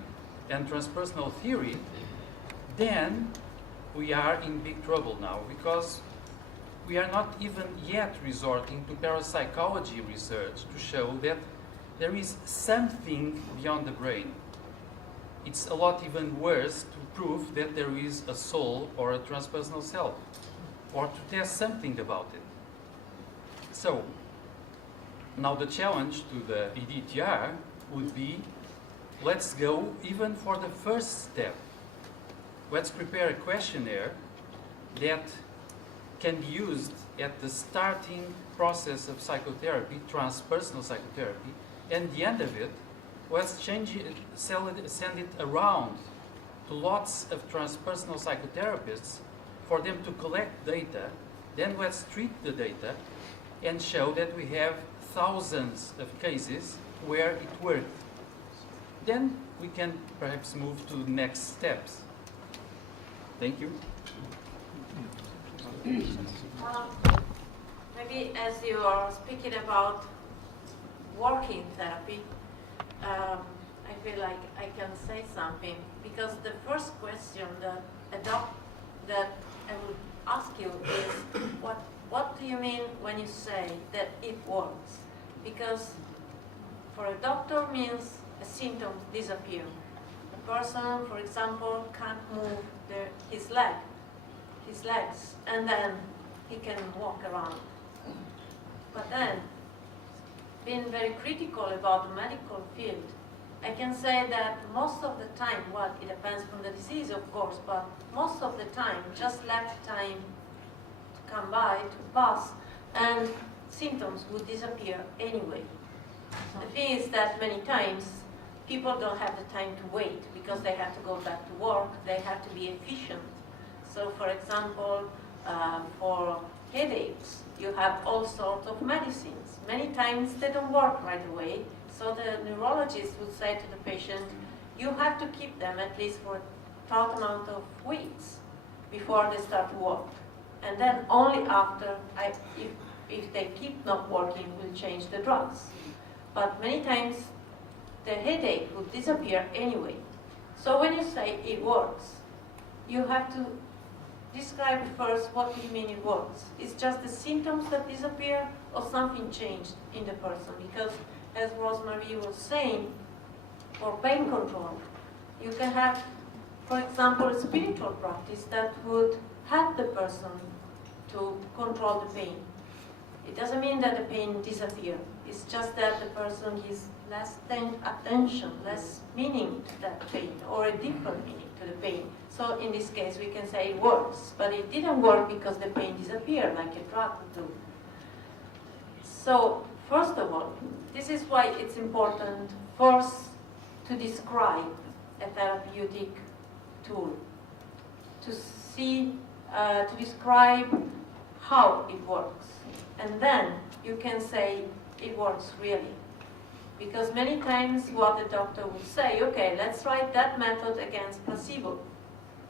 and transpersonal theory, then we are in big trouble now, because we are not even yet resorting to parapsychology research to show that there is something beyond the brain. It's a lot even worse to prove that there is a soul or a transpersonal self, or to test something about it. So, now the challenge to the EDTR would be let's go even for the first step. Let's prepare a questionnaire that can be used at the starting process of psychotherapy, transpersonal psychotherapy, and the end of it, let's change it, send it around to lots of transpersonal psychotherapists for them to collect data. Then let's treat the data and show that we have thousands of cases where it worked. Then we can perhaps move to the next steps. Thank you. Maybe as you are speaking about working therapy, I feel like I can say something, because the first question that I would ask you is, what do you mean when you say that it works? Because for a doctor means a symptom disappear. A person, for example, can't move his legs, and then he can walk around. But then, being very critical about the medical field, I can say that most of the time, well, it depends on the disease, of course, but most of the time, just let time to come by, to pass, and symptoms would disappear anyway. The thing is that many times, people don't have the time to wait because they have to go back to work, they have to be efficient. So, for example, for headaches, you have all sorts of medicines. Many times they don't work right away, so the neurologist would say to the patient, you have to keep them at least for a short amount of weeks before they start to work. And then only after, if they keep not working, we'll change the drugs. But many times the headache will disappear anyway. So when you say it works, you have to describe first what do you mean it works. It's just the symptoms that disappear or something changed in the person? Because as Rosemary was saying, for pain control, you can have, for example, a spiritual practice that would help the person to control the pain. It doesn't mean that the pain disappears. It's just that the person gives less attention, less meaning to that pain, or a different meaning to the pain. So in this case, we can say it works, but it didn't work because the pain disappeared like a drug would do. So first of all, this is why it's important first to describe a therapeutic tool, to see, to describe how it works, and then you can say it works really. Because many times what the doctor would say, okay, let's try that method against placebo,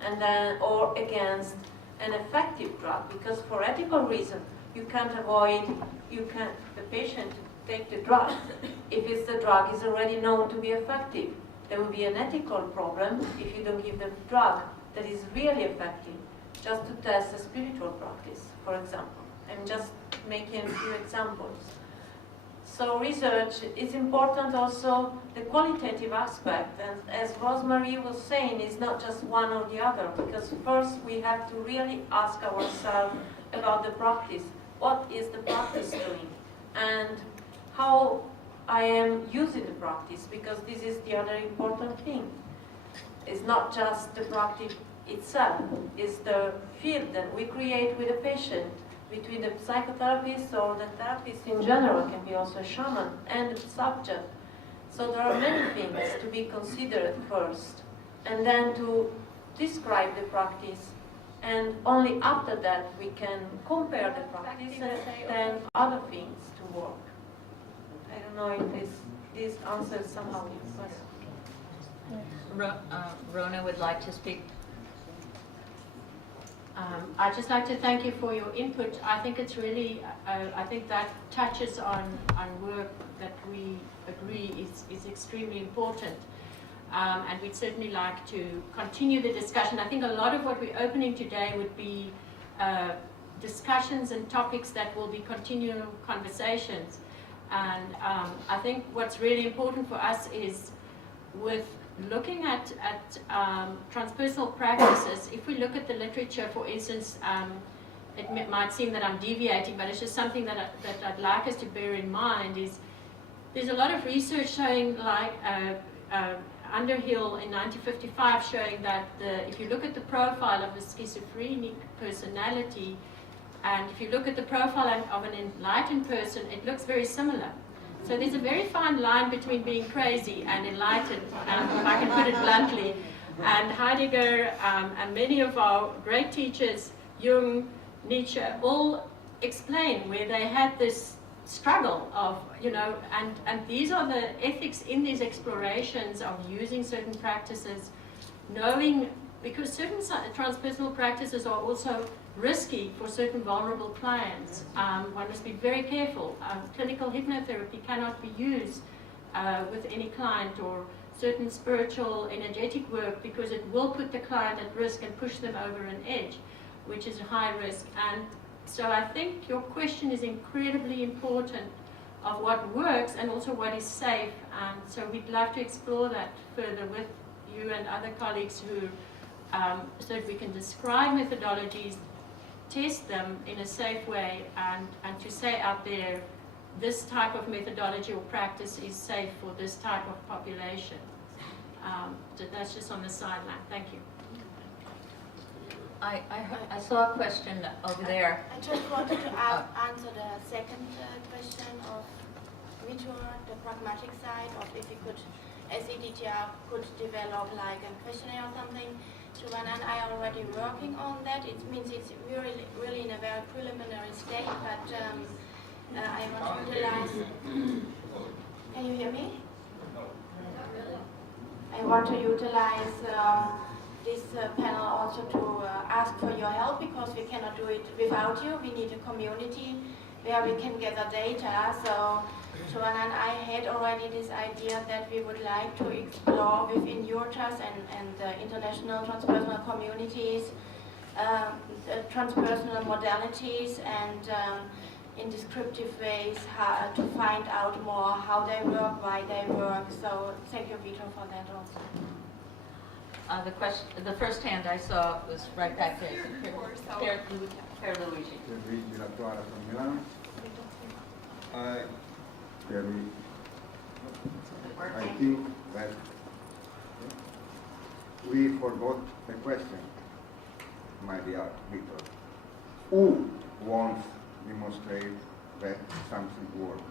and then, or against an effective drug, because for ethical reasons, you can't avoid, the patient to take the drug if the drug is already known to be effective. There will be an ethical problem if you don't give them the drug that is really effective, just to test a spiritual practice, for example. I'm just making a few examples. So research is important also, the qualitative aspect, and as Rosemary was saying, it's not just one or the other, because first we have to really ask ourselves about the practice. What is the practice doing? And how I am using the practice, because this is the other important thing. It's not just the practice itself, it's the field that we create with the patient, between the psychotherapist or the therapist in general, can be also a shaman, and the subject. So there are many things to be considered first, and then to describe the practice, and only after that we can compare the practice and then other things to work. I don't know if this answers somehow your question. Rona would like to speak. I'd just like to thank you for your input. I think it's really, I think that touches on work that we agree is extremely important. And we'd certainly like to continue the discussion. I think a lot of what we're opening today would be discussions and topics that will be continual conversations. And I think what's really important for us is with looking at transpersonal practices, if we look at the literature, for instance, it might seem that I'm deviating, but it's just something that I'd like us to bear in mind is there's a lot of research showing like Underhill in 1955 showing that if you look at the profile of a schizophrenic personality, and if you look at the profile of an enlightened person, it looks very similar. So there's a very fine line between being crazy and enlightened, if I can put it bluntly. And Heidegger and many of our great teachers, Jung, Nietzsche, all explain where they had this struggle of, and these are the ethics in these explorations of using certain practices, knowing, because certain transpersonal practices are also risky for certain vulnerable clients. One must be very careful. Clinical hypnotherapy cannot be used with any client, or certain spiritual energetic work, because it will put the client at risk and push them over an edge, which is a high risk. And so I think your question is incredibly important of what works and also what is safe. So we'd love to explore that further with you and other colleagues who, so that we can describe methodologies, test them in a safe way, and to say out there, this type of methodology or practice is safe for this type of population. That's just on the sideline. Thank you. I saw a question over there. I just wanted to answer the second question of Vitor, the pragmatic side of if we could, as EDTR, could develop like a questionnaire or something. Joanna and I are already working on that. It means it's really in a very preliminary state, but I want to utilize. Can you hear me? I want to utilize this panel also to ask for your help, because we cannot do it without you. We need a community where we can gather data. So Joanna and I had already this idea that we would like to explore within EUROTAS and international transpersonal communities, transpersonal modalities, and in descriptive ways to find out more how they work, why they work. So thank you, Vitor, for that also. The first hand I saw was right back there. Pierre Luigi. Luigi Lattuara from Milano. I think that we forgot the question, my dear Victor. Who wants to demonstrate that something works?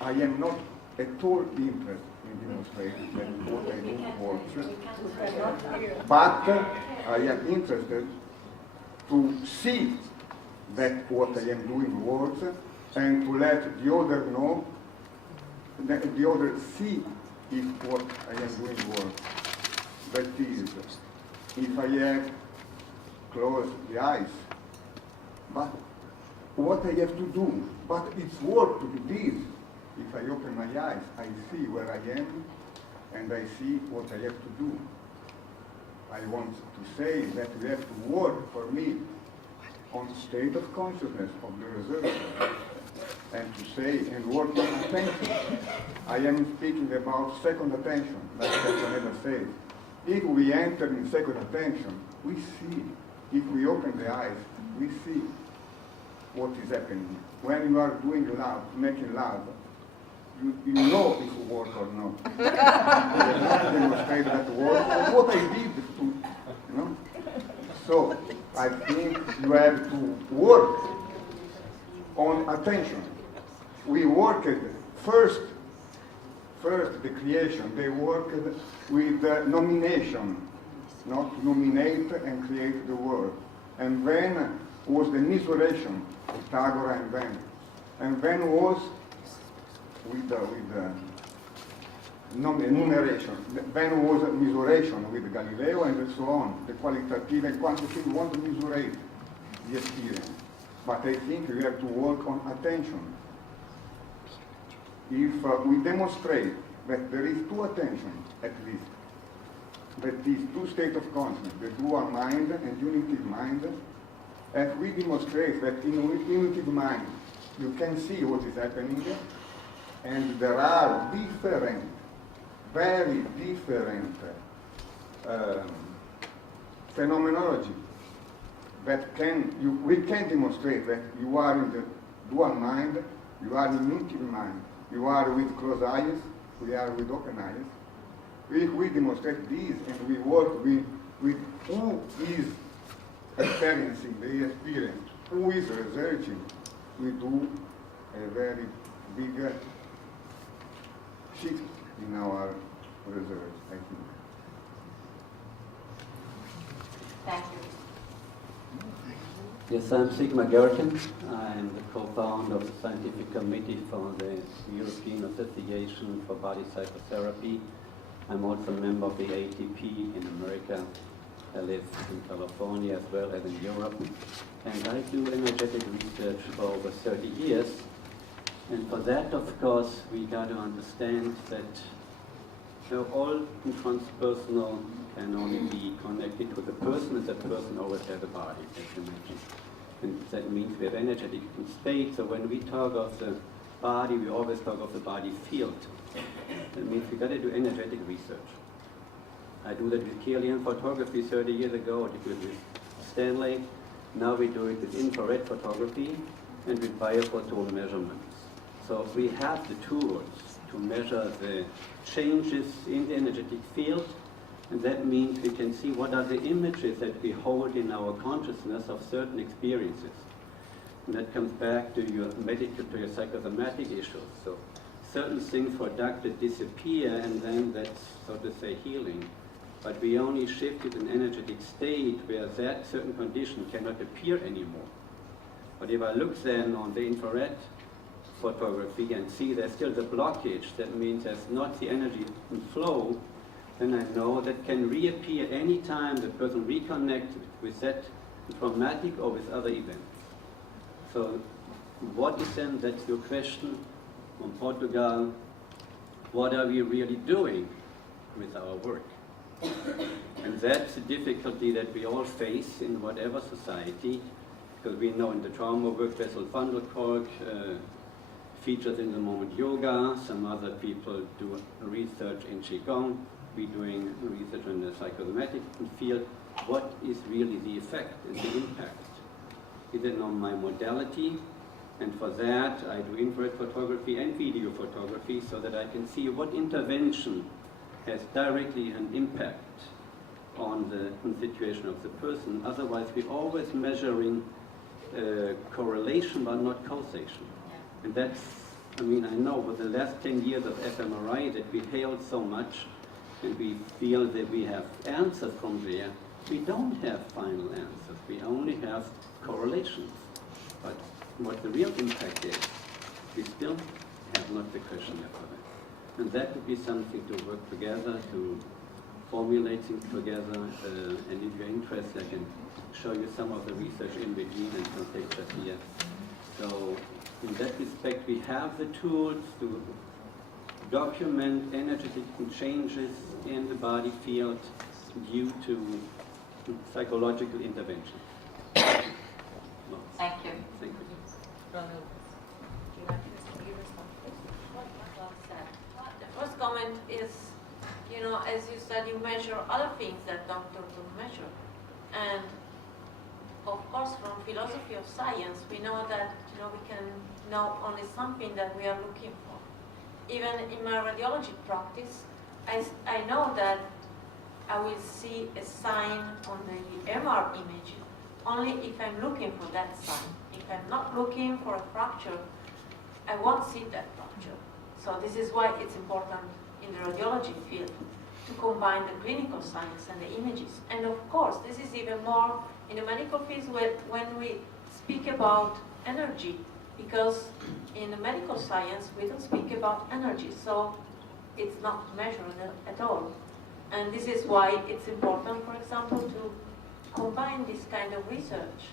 I am not at all interested in demonstrating that what I do works, but I am interested to see that what I am doing works, and to let the other know, that the other see if what I am doing works. That is, if I have closed the eyes, but what I have to do, but it's work to do this. If I open my eyes, I see where I am, and I see what I have to do. I want to say that we have to work, for me, on state of consciousness of the researcher, and to say and work on attention. I am speaking about second attention, like Castaneda said. If we enter in second attention, we see. If we open the eyes, we see what is happening. When you are doing love, making love, you know if you work or not. You cannot demonstrate that work. What I did to, you know. So I think you have to work on attention. We worked first the creation. They worked with nomination, not to nominate and create the world. And then was the miseration, Pythagoras and then. And then was with enumeration. Then was miseration with Galileo and so on. The qualitative and quantitative, you want to misurate the experience. But I think you have to work on attention. If we demonstrate that there is two attention, at least, that is two states of consciousness, the dual mind and unitive mind, and we demonstrate that in unitive mind you can see what is happening, and there are different, very different phenomenology that we can demonstrate that you are in the dual mind, you are in unitive mind, you are with closed eyes, we are with organized. We demonstrate this and we work with who is experiencing the experience, who is researching. We do a very big shift in our research, I think. Thank you. Yes, I'm Sigmar Gerken. I'm the co-founder of the Scientific Committee for the European Association for Body Psychotherapy. I'm also a member of the ATP in America. I live in California as well as in Europe. And I do energetic research for over 30 years. And for that, of course, we got to understand that all transpersonal can only be connected to the person, and the person always has a body, as you mentioned. And that means we have energetic states. So when we talk of the body, we always talk of the body field. That means we got to do energetic research. I do that with Kirlian photography 30 years ago. I did it with Stanley. Now we do it with infrared photography and with biophoton measurements. So we have the tools to measure the changes in the energetic field, and that means we can see what are the images that we hold in our consciousness of certain experiences. And that comes back to your medical, to your psychosomatic issues. So certain things for doctors disappear, and then that's, so to say, healing. But we only shifted an energetic state where that certain condition cannot appear anymore. But if I look then on the infrared photography and see there's still the blockage, that means there's not the energy in flow, then I know that can reappear any time the person reconnects with that traumatic or with other events. So what is then, that's your question from Portugal, what are we really doing with our work? And that's the difficulty that we all face in whatever society, because we know in the trauma work, Bessel van der Kolk features in the moment yoga, some other people do research in Qigong, we're doing research in the psychosomatic field. What is really the effect and the impact? Is it on my modality? And for that, I do infrared photography and video photography so that I can see what intervention has directly an impact on the situation of the person. Otherwise, we're always measuring correlation but not causation. And that's, I mean, I know with the last 10 years of fMRI that we hailed so much and we feel that we have answers from there. We don't have final answers. We only have correlations. But what the real impact is, we still have not the questionnaire for that. And that would be something to work together, to formulate things together. And if you're interested, I can show you some of the research in between and some pictures here. So in that respect, we have the tools to document energetic changes in the body field due to psychological intervention. Well, Thank you. thank you. Ronald, do you want to give us something? Well said. The first comment is, you know, as you said, you measure other things that doctors don't measure. And of course, from philosophy of science, we know that, you know, we can know only something that we are looking for. Even in my radiology practice, I know that I will see a sign on the MR image only if I'm looking for that sign. If I'm not looking for a fracture, I won't see that fracture. So this is why it's important in the radiology field to combine the clinical science and the images. And of course, this is even more in the medical field when we speak about energy, because in the medical science we don't speak about energy, so it's not measured at all. And this is why it's important, for example, to combine this kind of research,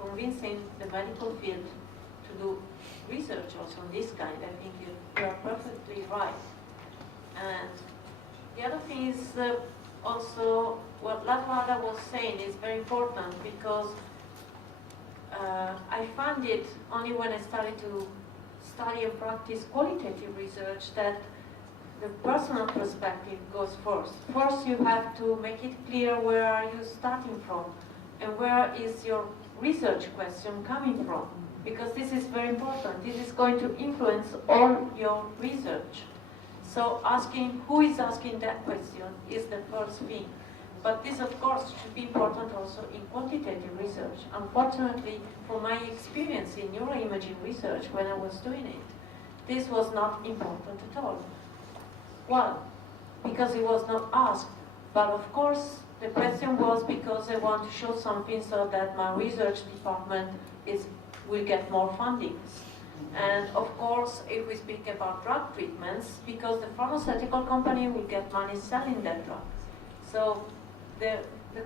convincing the medical field to do research also on this kind. I think you are perfectly right. And the other thing is also what Latwada was saying is very important, because I found it only when I started to study and practice qualitative research that the personal perspective goes first. First, you have to make it clear where are you starting from and where is your research question coming from, because this is very important. This is going to influence all your research. So asking who is asking that question is the first thing. But this, of course, should be important also in quantitative research. Unfortunately, from my experience in neuroimaging research when I was doing it, this was not important at all. Well, because it was not asked. But of course, the question was because I want to show something so that my research department will get more funding. And of course, if we speak about drug treatments, because the pharmaceutical company will get money selling that drug. So the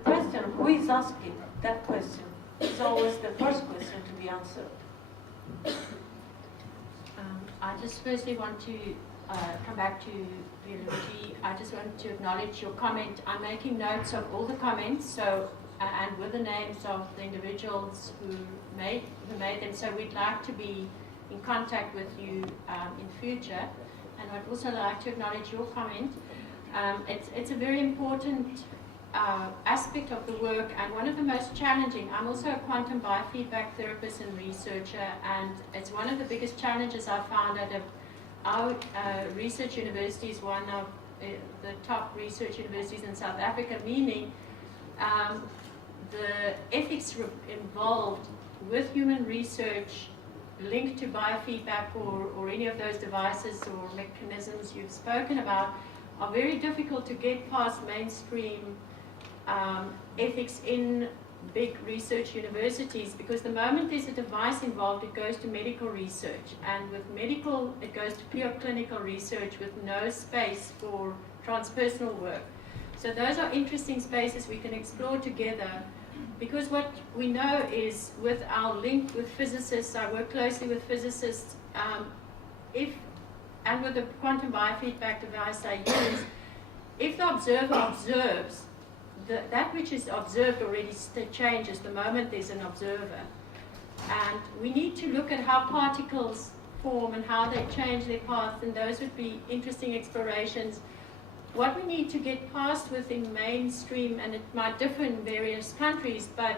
question, who is asking that question, is always the first question to be answered. I just firstly want to come back to biology. I just want to acknowledge your comment. I'm making notes of all the comments, so and with the names of the individuals who made them. So we'd like to be in contact with you in future. And I'd also like to acknowledge your comment. It's a very important aspect of the work and one of the most challenging. I'm also a quantum biofeedback therapist and researcher, and it's one of the biggest challenges I found at our research university is one of the top research universities in South Africa, meaning the ethics involved with human research linked to biofeedback or any of those devices or mechanisms you've spoken about are very difficult to get past mainstream ethics in big research universities, because the moment there's a device involved, it goes to medical research, and with medical it goes to pure clinical research with no space for transpersonal work. So those are interesting spaces we can explore together, because what we know is with our link with physicists, I work closely with physicists, and with the quantum biofeedback device I use, if the observer observes, that which is observed already changes the moment there's an observer. And we need to look at how particles form and how they change their path, and those would be interesting explorations. What we need to get past within mainstream, and it might differ in various countries, but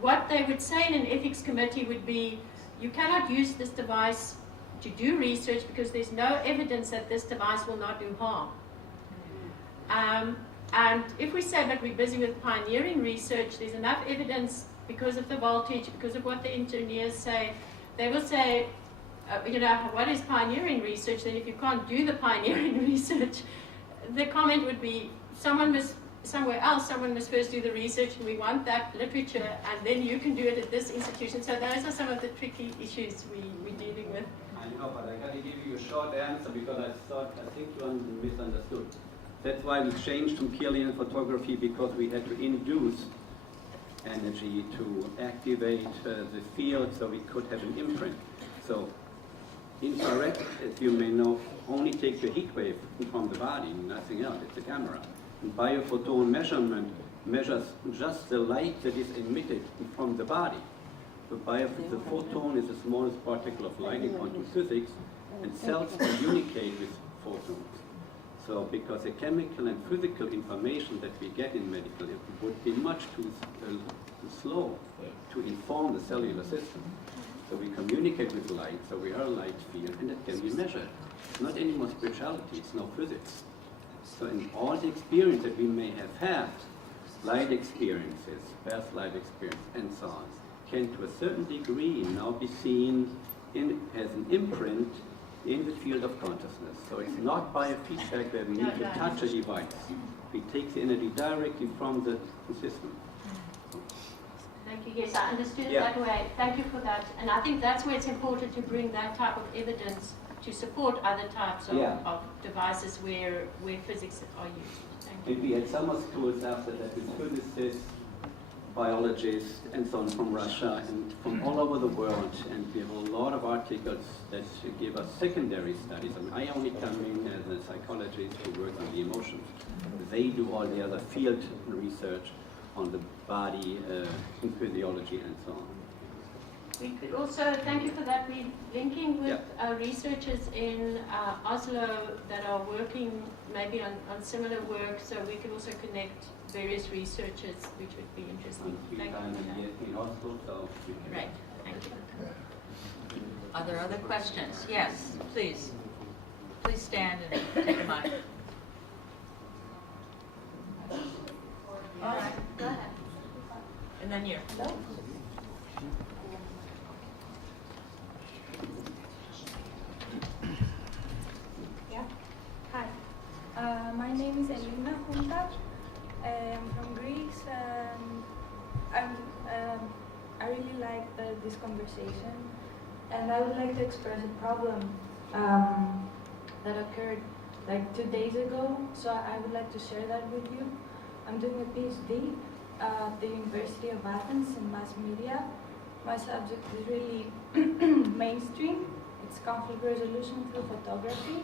what they would say in an ethics committee would be, you cannot use this device to do research because there's no evidence that this device will not do harm. And if we say that we're busy with pioneering research, there's enough evidence because of the voltage, because of what the engineers say. They will say, what is pioneering research? Then if you can't do the pioneering research, the comment would be, someone must first do the research, and we want that literature, and then you can do it at this institution. So those are some of the tricky issues we're dealing with. I know, but I got to give you a short answer because I think you misunderstood. That's why we changed from Kirlian photography, because we had to induce energy to activate the field so we could have an imprint. So infrared, as you may know, only takes the heat wave from the body, nothing else. It's a camera. And biophoton measurement measures just the light that is emitted from the body. The photon is the smallest particle of light in quantum physics, and cells communicate with photons. So, because the chemical and physical information that we get in medical, it would be much too slow to inform the cellular system. So we communicate with light, so we are a light field, and it can be measured. It's not any more spirituality, it's no physics. So in all the experience that we may have had, light experiences, past life experience, and so on, can to a certain degree now be seen as an imprint in the field of consciousness. So it's not biofeedback where we need to touch a device. We take the energy directly from the system. Thank you. Yes, I understood it that way. Thank you for that. And I think that's where it's important to bring that type of evidence to support other types of devices where physics are used. Thank you. And we had summer schools after that with physicists, biologists, and so on from Russia and from all over the world. And we have a lot of articles that give us secondary studies. I mean, I only come in as a psychologist who works on the emotions. They do all the other field research on the body, in physiology, and so on. We could also, thank you for that, we're linking with researchers in Oslo that are working maybe on similar work, so we can also connect various researchers, which would be interesting. Thank you. In Oslo, so we can. Right, thank you. Are there other questions? Yes, please. Please stand and take a mic. All right, Go ahead. and then you. Yeah. Hi. My name is Elena Junta. I'm from Greece, and I really like this conversation, and I would like to express a problem that occurred like 2 days ago. So I would like to share that with you. I'm doing a PhD at the University of Athens in mass media. My subject is really mainstream. It's conflict resolution through photography.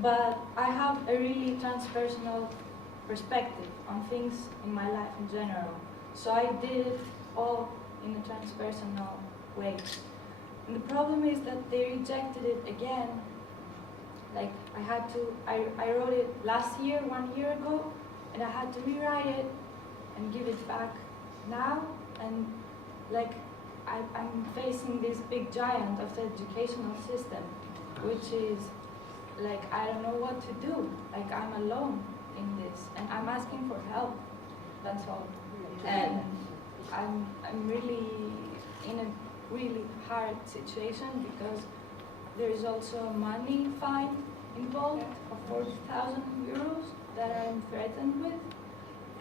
But I have a really transpersonal perspective on things in my life in general. So I did it all in a transpersonal way. And the problem is that they rejected it again. Like I wrote it last year, 1 year ago, and I had to rewrite it and give it back now. And like I'm facing this big giant of the educational system, which is like, I don't know what to do. Like, I'm alone in this, and I'm asking for help. That's all. And I'm really in a really hard situation because there is also a money fine involved of 40,000 euros that I'm threatened with,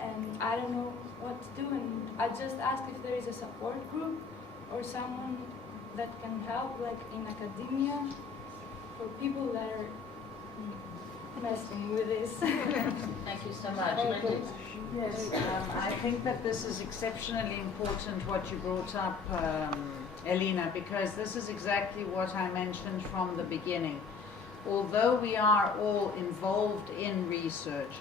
and I don't know what to do. And I just ask if there is a support group or someone that can help, like in academia, for people that are messing with this. Thank you so much. Yes, I think that this is exceptionally important what you brought up, Elena, because this is exactly what I mentioned from the beginning. Although we are all involved in research,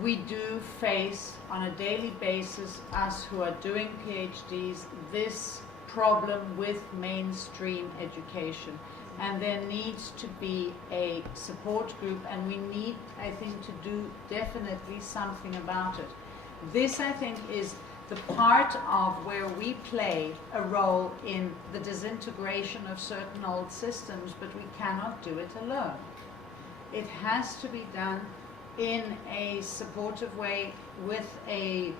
we do face on a daily basis, us who are doing PhDs, this problem with mainstream education. And there needs to be a support group, and we need, I think, to do definitely something about it. This, I think, is the part of where we play a role in the disintegration of certain old systems, but we cannot do it alone. It has to be done in a supportive way with a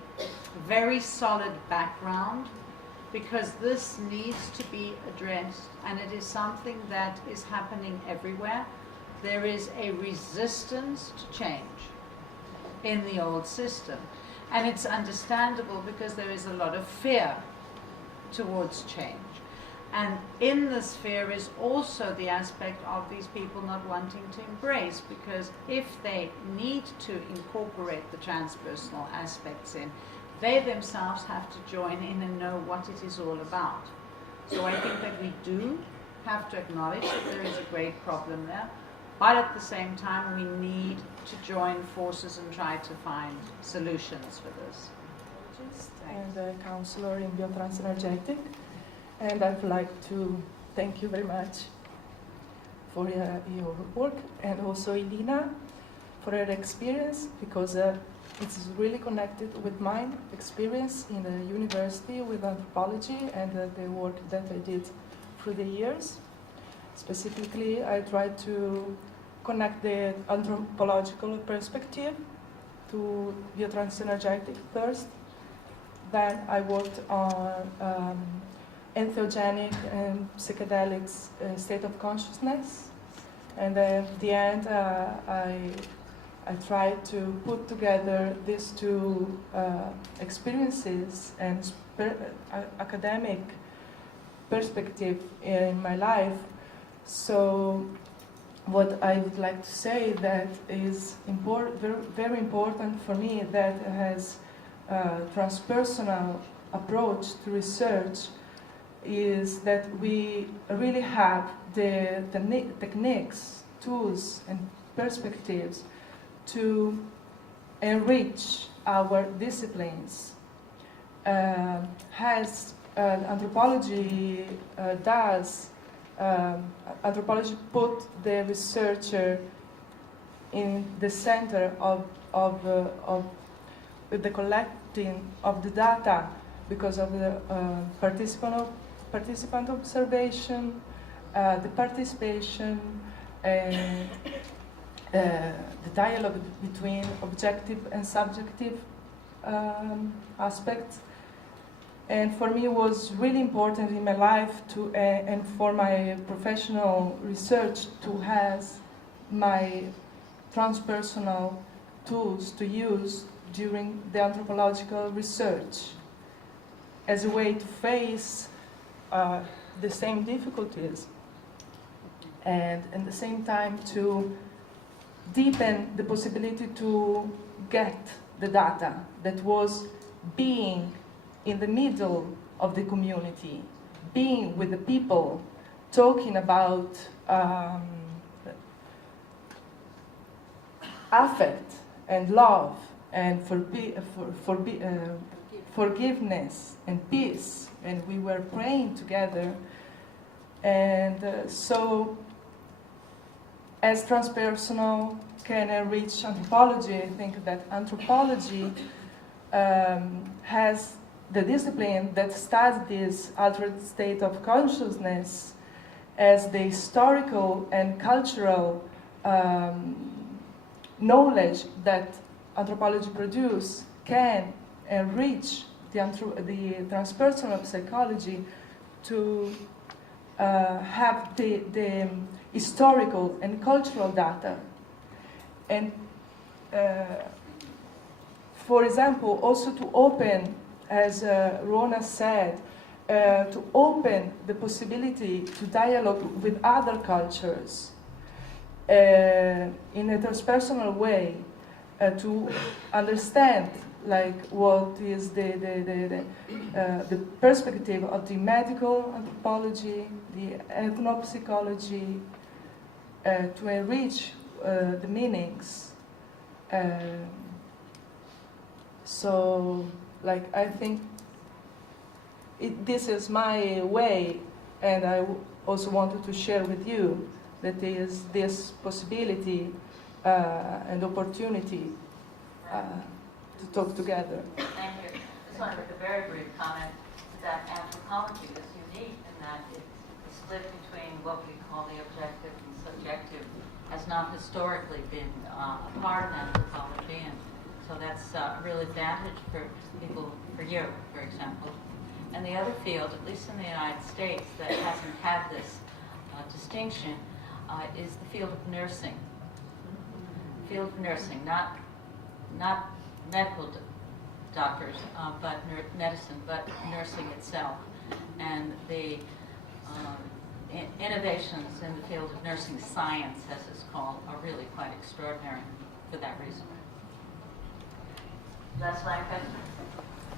very solid background, because this needs to be addressed, and it is something that is happening everywhere. There is a resistance to change in the old system, and it's understandable because there is a lot of fear towards change. And in this fear is also the aspect of these people not wanting to embrace, because if they need to incorporate the transpersonal aspects in, they themselves have to join in and know what it is all about. So I think that we do have to acknowledge that there is a great problem there, but at the same time we need to join forces and try to find solutions for this. And a counselor in biotransenergetic, and I'd like to thank you very much for your work, and also Elena for her experience, because it's really connected with my experience in the university with anthropology and the work that I did through the years. Specifically, I tried to connect the anthropological perspective to biotransenergetic first. Then I worked on entheogenic and psychedelics state of consciousness. And at the end, I tried to put together these two experiences and academic perspective in my life. So what I would like to say that is very important for me, that has a transpersonal approach to research, is that we really have the techniques, tools, and perspectives to enrich our disciplines. As anthropology does, anthropology put the researcher in the center of the collecting of the data, because of the participant observation, the participation, and the dialogue between objective and subjective aspects. And for me, it was really important in my life to, and for my professional research, to have my transpersonal tools to use during the anthropological research as a way to face the same difficulties and at the same time to deepen the possibility to get the data that was being in the middle of the community, being with the people, talking about affect and love and forgiveness and peace, and we were praying together. And so as transpersonal can enrich anthropology, I think that anthropology has the discipline that studies this altered state of consciousness as the historical and cultural knowledge that anthropology produces can enrich the transpersonal psychology to have the historical and cultural data. And for example, also to open, as Rona said, to open the possibility to dialogue with other cultures in a transpersonal way, to understand like what is the perspective of the medical anthropology, the ethnopsychology, to enrich the meanings. So, like, I think this is my way, and I also wanted to share with you that there is this possibility and opportunity to talk together. Thank you. Just want to make a very brief comment that anthropology is unique in that it's split between what we call the objective and subjective has not historically been a part of anthropology, and so that's a real advantage for people, for you, for example. And the other field, at least in the United States, that hasn't had this distinction is the field of nursing. Field of nursing, not medical doctors, but medicine, but nursing itself. And the innovations in the field of nursing science, as it's called, are really quite extraordinary for that reason. Last line question.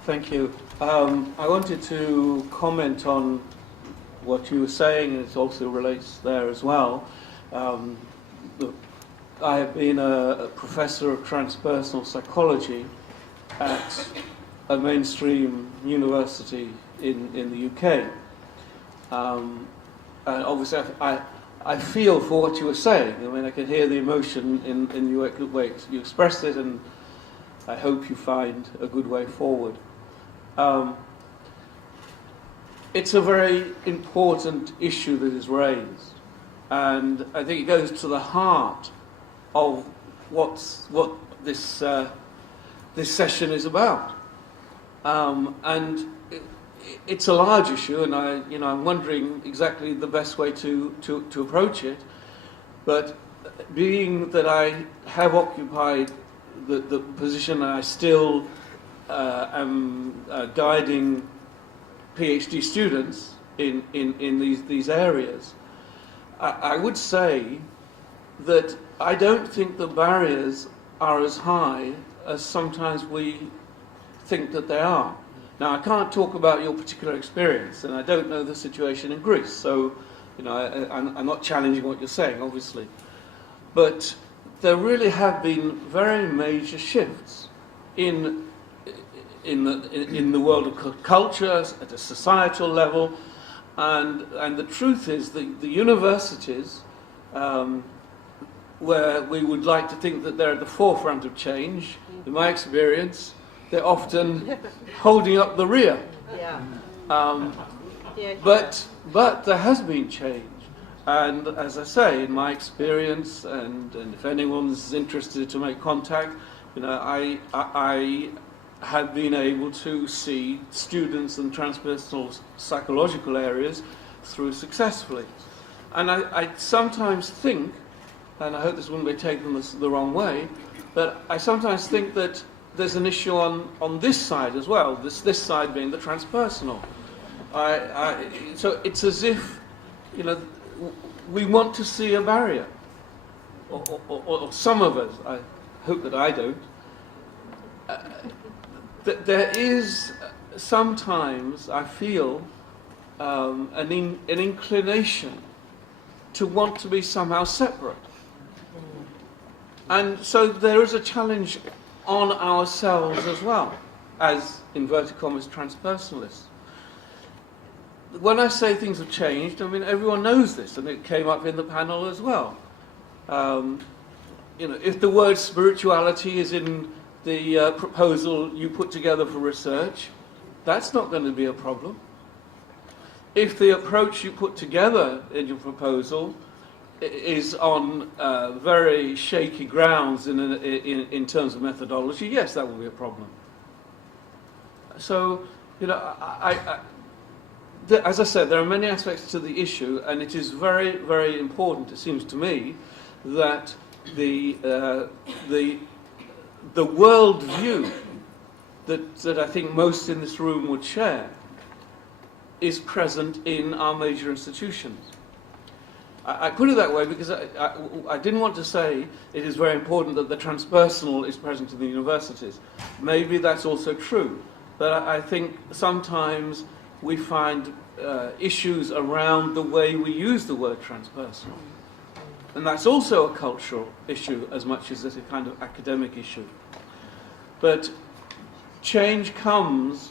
Thank you. I wanted to comment on what you were saying, and it also relates there as well. I have been a professor of transpersonal psychology at a mainstream university in the UK. And obviously I feel for what you were saying. I mean, I can hear the emotion in the way you expressed it, and I hope you find a good way forward. It's a very important issue that is raised, and I think it goes to the heart of what this session is about. And it's a large issue, and I'm wondering exactly the best way to approach it. But being that I have occupied the position, and I still am guiding PhD students in these areas, I would say that I don't think the barriers are as high as sometimes we think that they are. Now, I can't talk about your particular experience, and I don't know the situation in Greece, so I'm not challenging what you're saying, obviously. But there really have been very major shifts in the world of culture, at a societal level, and the truth is that the universities, where we would like to think that they're at the forefront of change, in my experience, they're often holding up the rear. But there has been change, And as I say, in my experience, and if anyone's interested to make contact, you know, I have been able to see students in transpersonal psychological areas through successfully. And I sometimes think, and I hope this wouldn't be taken the wrong way, but I sometimes think that there's an issue on this side as well, this side being the transpersonal. So it's as if, you know, we want to see a barrier, or some of us, I hope that I don't. There is sometimes, I feel, an inclination to want to be somehow separate. And so there is a challenge on ourselves as well, as inverted commas transpersonalists. When I say things have changed, I mean everyone knows this, and it came up in the panel as well. You know, if the word spirituality is in the proposal you put together for research, that's not going to be a problem. If the approach you put together in your proposal is on very shaky grounds in terms of methodology, yes, that will be a problem. So, you know, as I said, there are many aspects to the issue, and it is very, very important, it seems to me, that the world view that I think most in this room would share is present in our major institutions. I put it that way because I didn't want to say it is very important that the transpersonal is present in the universities. Maybe that's also true, but I think sometimes we find issues around the way we use the word transpersonal. And that's also a cultural issue as much as it's a kind of academic issue. But change comes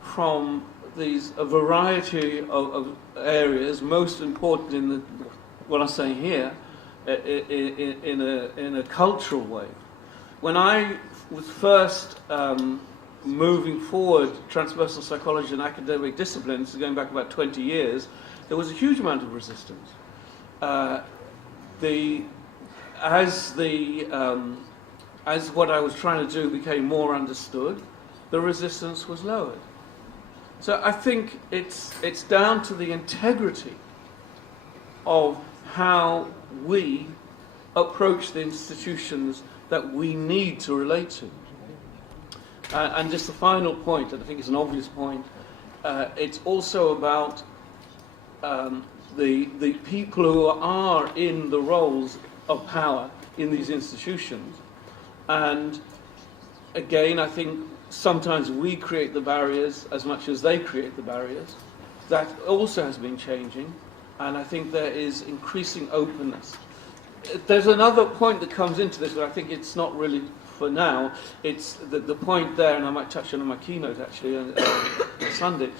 from a variety of areas, most important in what I'm saying here, in a cultural way. When I was first moving forward transpersonal psychology and academic disciplines, going back about 20 years, there was a huge amount of resistance. As what I was trying to do became more understood, the resistance was lowered. So I think it's down to the integrity of how we approach the institutions that we need to relate to. And just the final point, and I think it's an obvious point, it's also about the people who are in the roles of power in these institutions. And again, I think sometimes we create the barriers as much as they create the barriers. That also has been changing, and I think there is increasing openness. There's another point that comes into this, but I think it's not really for now. It's the point there, and I might touch on in my keynote actually on Sunday,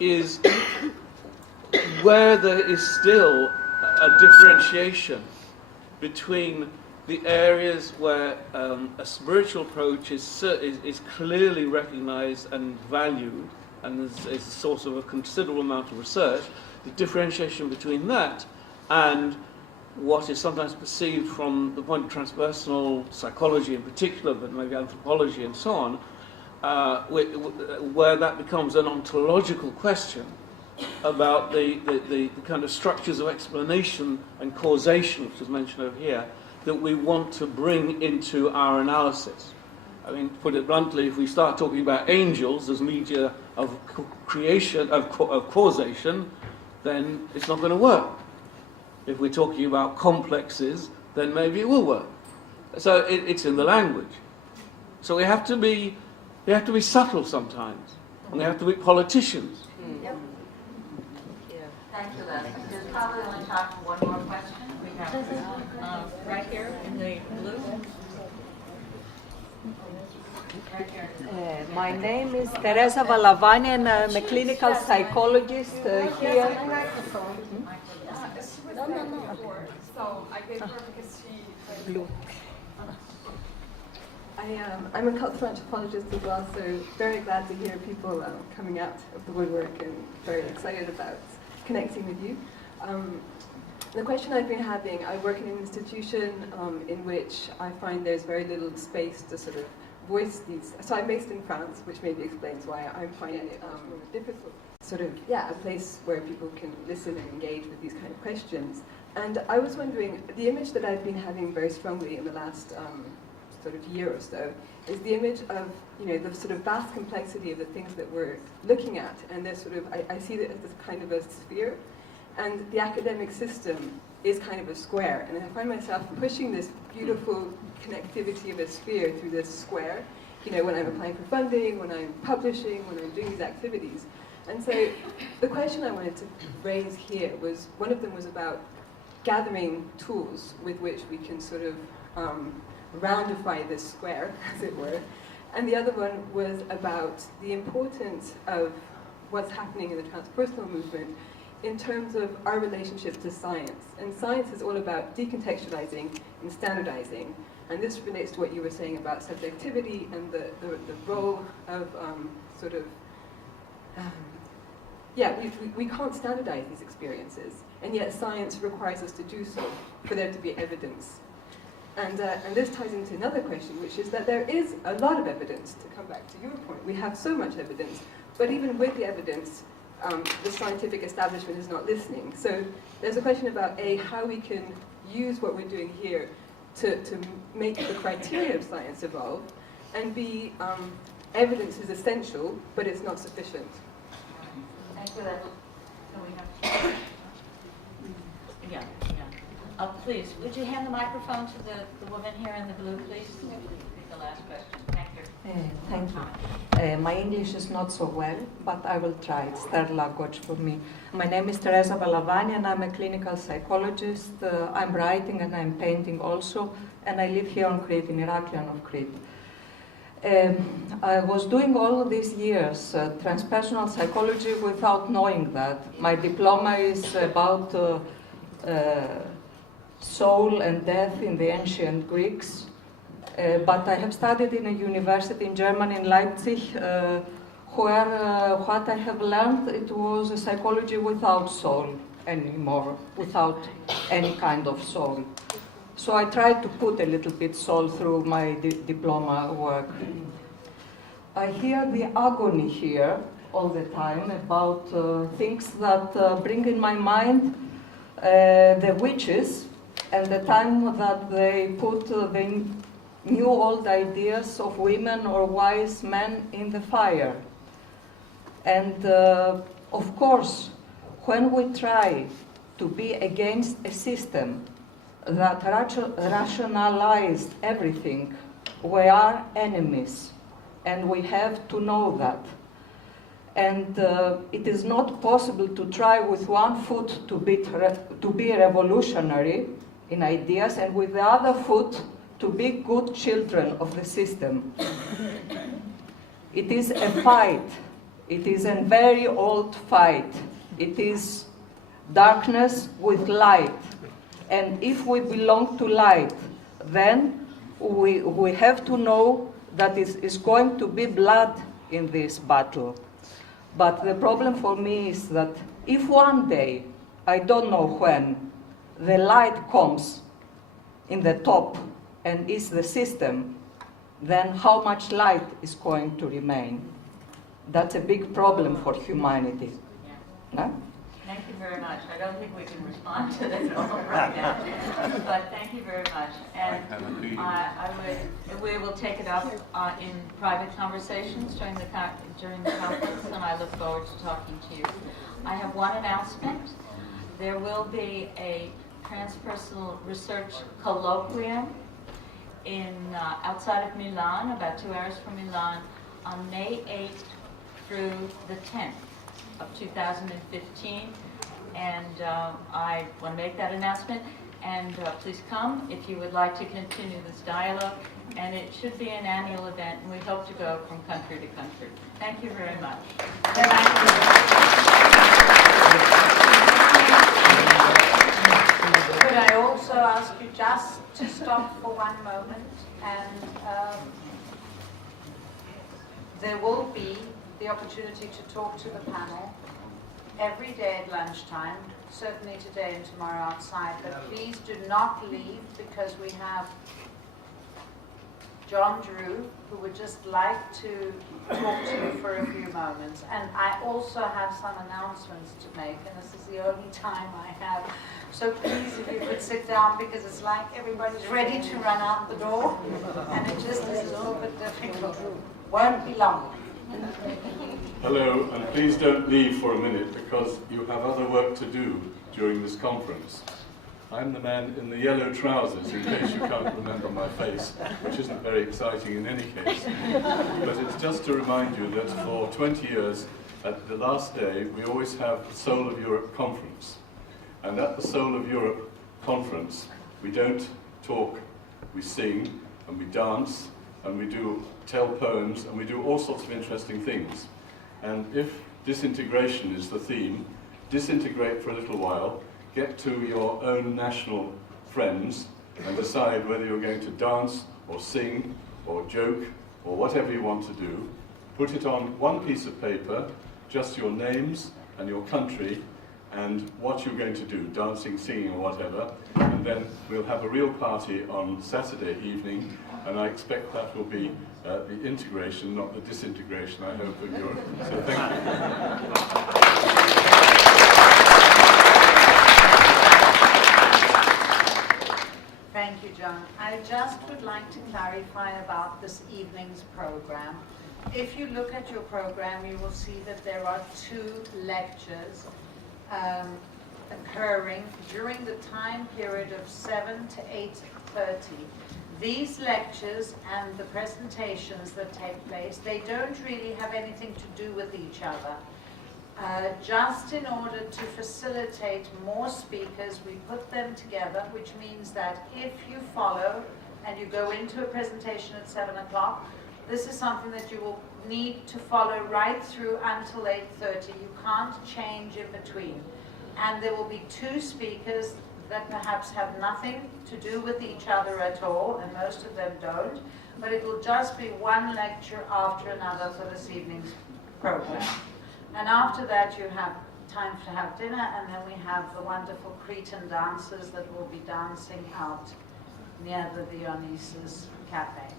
is where there is still a differentiation between the areas where a spiritual approach is clearly recognized and valued, and is a source of a considerable amount of research, the differentiation between that and what is sometimes perceived from the point of transpersonal psychology in particular, but maybe anthropology and so on, where that becomes an ontological question about the kind of structures of explanation and causation, which was mentioned over here, that we want to bring into our analysis. I mean, to put it bluntly, if we start talking about angels as media of creation, of causation, then it's not going to work. If we're talking about complexes, then maybe it will work. So it's in the language. So we have to be subtle sometimes, and we have to be politicians. Yep. Yeah. Thanks for that. There's probably only time for one more question. We have right here in the blue. Right here. My name is Teresa Valavani, and I'm a clinical psychologist here. So I gave her because she. Blue. I'm a cultural anthropologist as well, so very glad to hear people coming out of the woodwork and very excited about connecting with you. The question I've been having, I work in an institution in which I find there's very little space to sort of voice these. So I'm based in France, which maybe explains why I'm finding it difficult. Sort of, yeah, a place where people can listen and engage with these kind of questions. And I was wondering, the image that I've been having very strongly in the last sort of year or so is the image of, you know, the sort of vast complexity of the things that we're looking at. And there's sort of, I see it as this kind of a sphere. And the academic system is kind of a square. And I find myself pushing this beautiful connectivity of a sphere through this square, you know, when I'm applying for funding, when I'm publishing, when I'm doing these activities. And so the question I wanted to raise here was, one of them was about gathering tools with which we can sort of roundify this square, as it were. And the other one was about the importance of what's happening in the transpersonal movement in terms of our relationship to science. And science is all about decontextualizing and standardizing. And this relates to what you were saying about subjectivity and the role of sort of, we can't standardize these experiences. And yet science requires us to do so for there to be evidence. And this ties into another question, which is that there is a lot of evidence, to come back to your point. We have so much evidence, but even with the evidence, the scientific establishment is not listening. So there's a question about A, how we can use what we're doing here to make the criteria of science evolve, and B, evidence is essential, but it's not sufficient. Thank you. So we have... Yeah. Please, would you hand the microphone to the woman here in the blue, please? The last question. Thank you. Thank you. My English is not so well, but I will try. It's third language for me. My name is Teresa Balavani, and I'm a clinical psychologist. I'm writing and I'm painting also, and I live here on Crete, in Heraklion of Crete. I was doing all of these years transpersonal psychology without knowing that. My diploma is about soul and death in the ancient Greeks. But I have studied in a university in Germany, in Leipzig, where what I have learned, it was a psychology without soul anymore, without any kind of soul. So I tried to put a little bit soul through my diploma work. I hear the agony here all the time about things that bring in my mind the witches and the time that they put the new old ideas of women or wise men in the fire. And of course, when we try to be against a system that rationalized everything, we are enemies, and we have to know that. And it is not possible to try with one foot to be revolutionary in ideas, and with the other foot to be good children of the system. It is a fight. It is a very old fight. It is darkness with light. And if we belong to light, then we have to know that it is going to be blood in this battle. But the problem for me is that if one day, I don't know when, the light comes in the top and is the system, then how much light is going to remain? That's a big problem for humanity. Yeah. No? Thank you very much. I don't think we can respond to that all right now, but thank you very much. And we will take it up in private conversations during the conference, and I look forward to talking to you. I have one announcement. There will be a transpersonal research colloquium outside of Milan, about 2 hours from Milan, on May 8th through the 10th. Of 2015, and I want to make that announcement, and please come if you would like to continue this dialogue, and it should be an annual event, and we hope to go from country to country. Thank you very much. Could I also ask you just to stop for one moment, and there will be the opportunity to talk to the panel every day at lunchtime, certainly today and tomorrow outside, but please do not leave because we have John Drew, who would just like to talk to you for a few moments. And I also have some announcements to make, and this is the only time I have. So please, if you could sit down, because it's like everybody's ready to run out the door, and it just is a little bit difficult. Won't be long. Hello, and please don't leave for a minute, because you have other work to do during this conference. I'm the man in the yellow trousers, in case you can't remember my face, which isn't very exciting in any case. But it's just to remind you that for 20 years, at the last day, we always have the Soul of Europe conference. And at the Soul of Europe conference, we don't talk, we sing, and we dance, and we do tell poems, and we do all sorts of interesting things. And if disintegration is the theme, disintegrate for a little while, get to your own national friends and decide whether you're going to dance or sing or joke or whatever you want to do. Put it on one piece of paper, just your names and your country and what you're going to do, dancing, singing or whatever, and then we'll have a real party on Saturday evening, and I expect that will be the integration, not the disintegration, I hope, of Europe. So thank you. Thank you, John. I just would like to clarify about this evening's program. If you look at your program, you will see that there are 2 lectures occurring during the time period of 7 to 8:30. These lectures and the presentations that take place, they don't really have anything to do with each other. Just in order to facilitate more speakers, we put them together, which means that if you follow and you go into a presentation at 7 o'clock, this is something that you will need to follow right through until 8:30. You can't change in between. And there will be 2 speakers that perhaps have nothing to do with each other at all, and most of them don't, but it will just be one lecture after another for this evening's program. And after that you have time to have dinner, and then we have the wonderful Cretan dancers that will be dancing out near the Dionysus Cafe.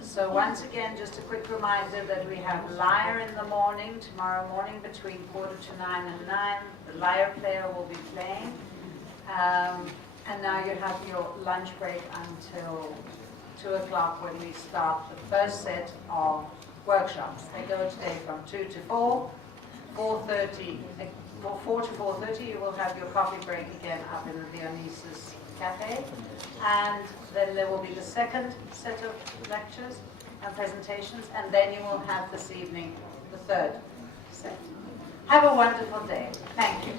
So once again, just a quick reminder that we have lyre in the morning, tomorrow morning between 8:45 and 9. The lyre player will be playing. And now you have your lunch break until 2 o'clock when we start the first set of workshops. They go today from 2 to 4. 4:30, from 4 to 4:30 you will have your coffee break again up in the Dionysus Cafe. And then there will be the second set of lectures and presentations, and then you will have this evening the third set. Have a wonderful day. Thank you.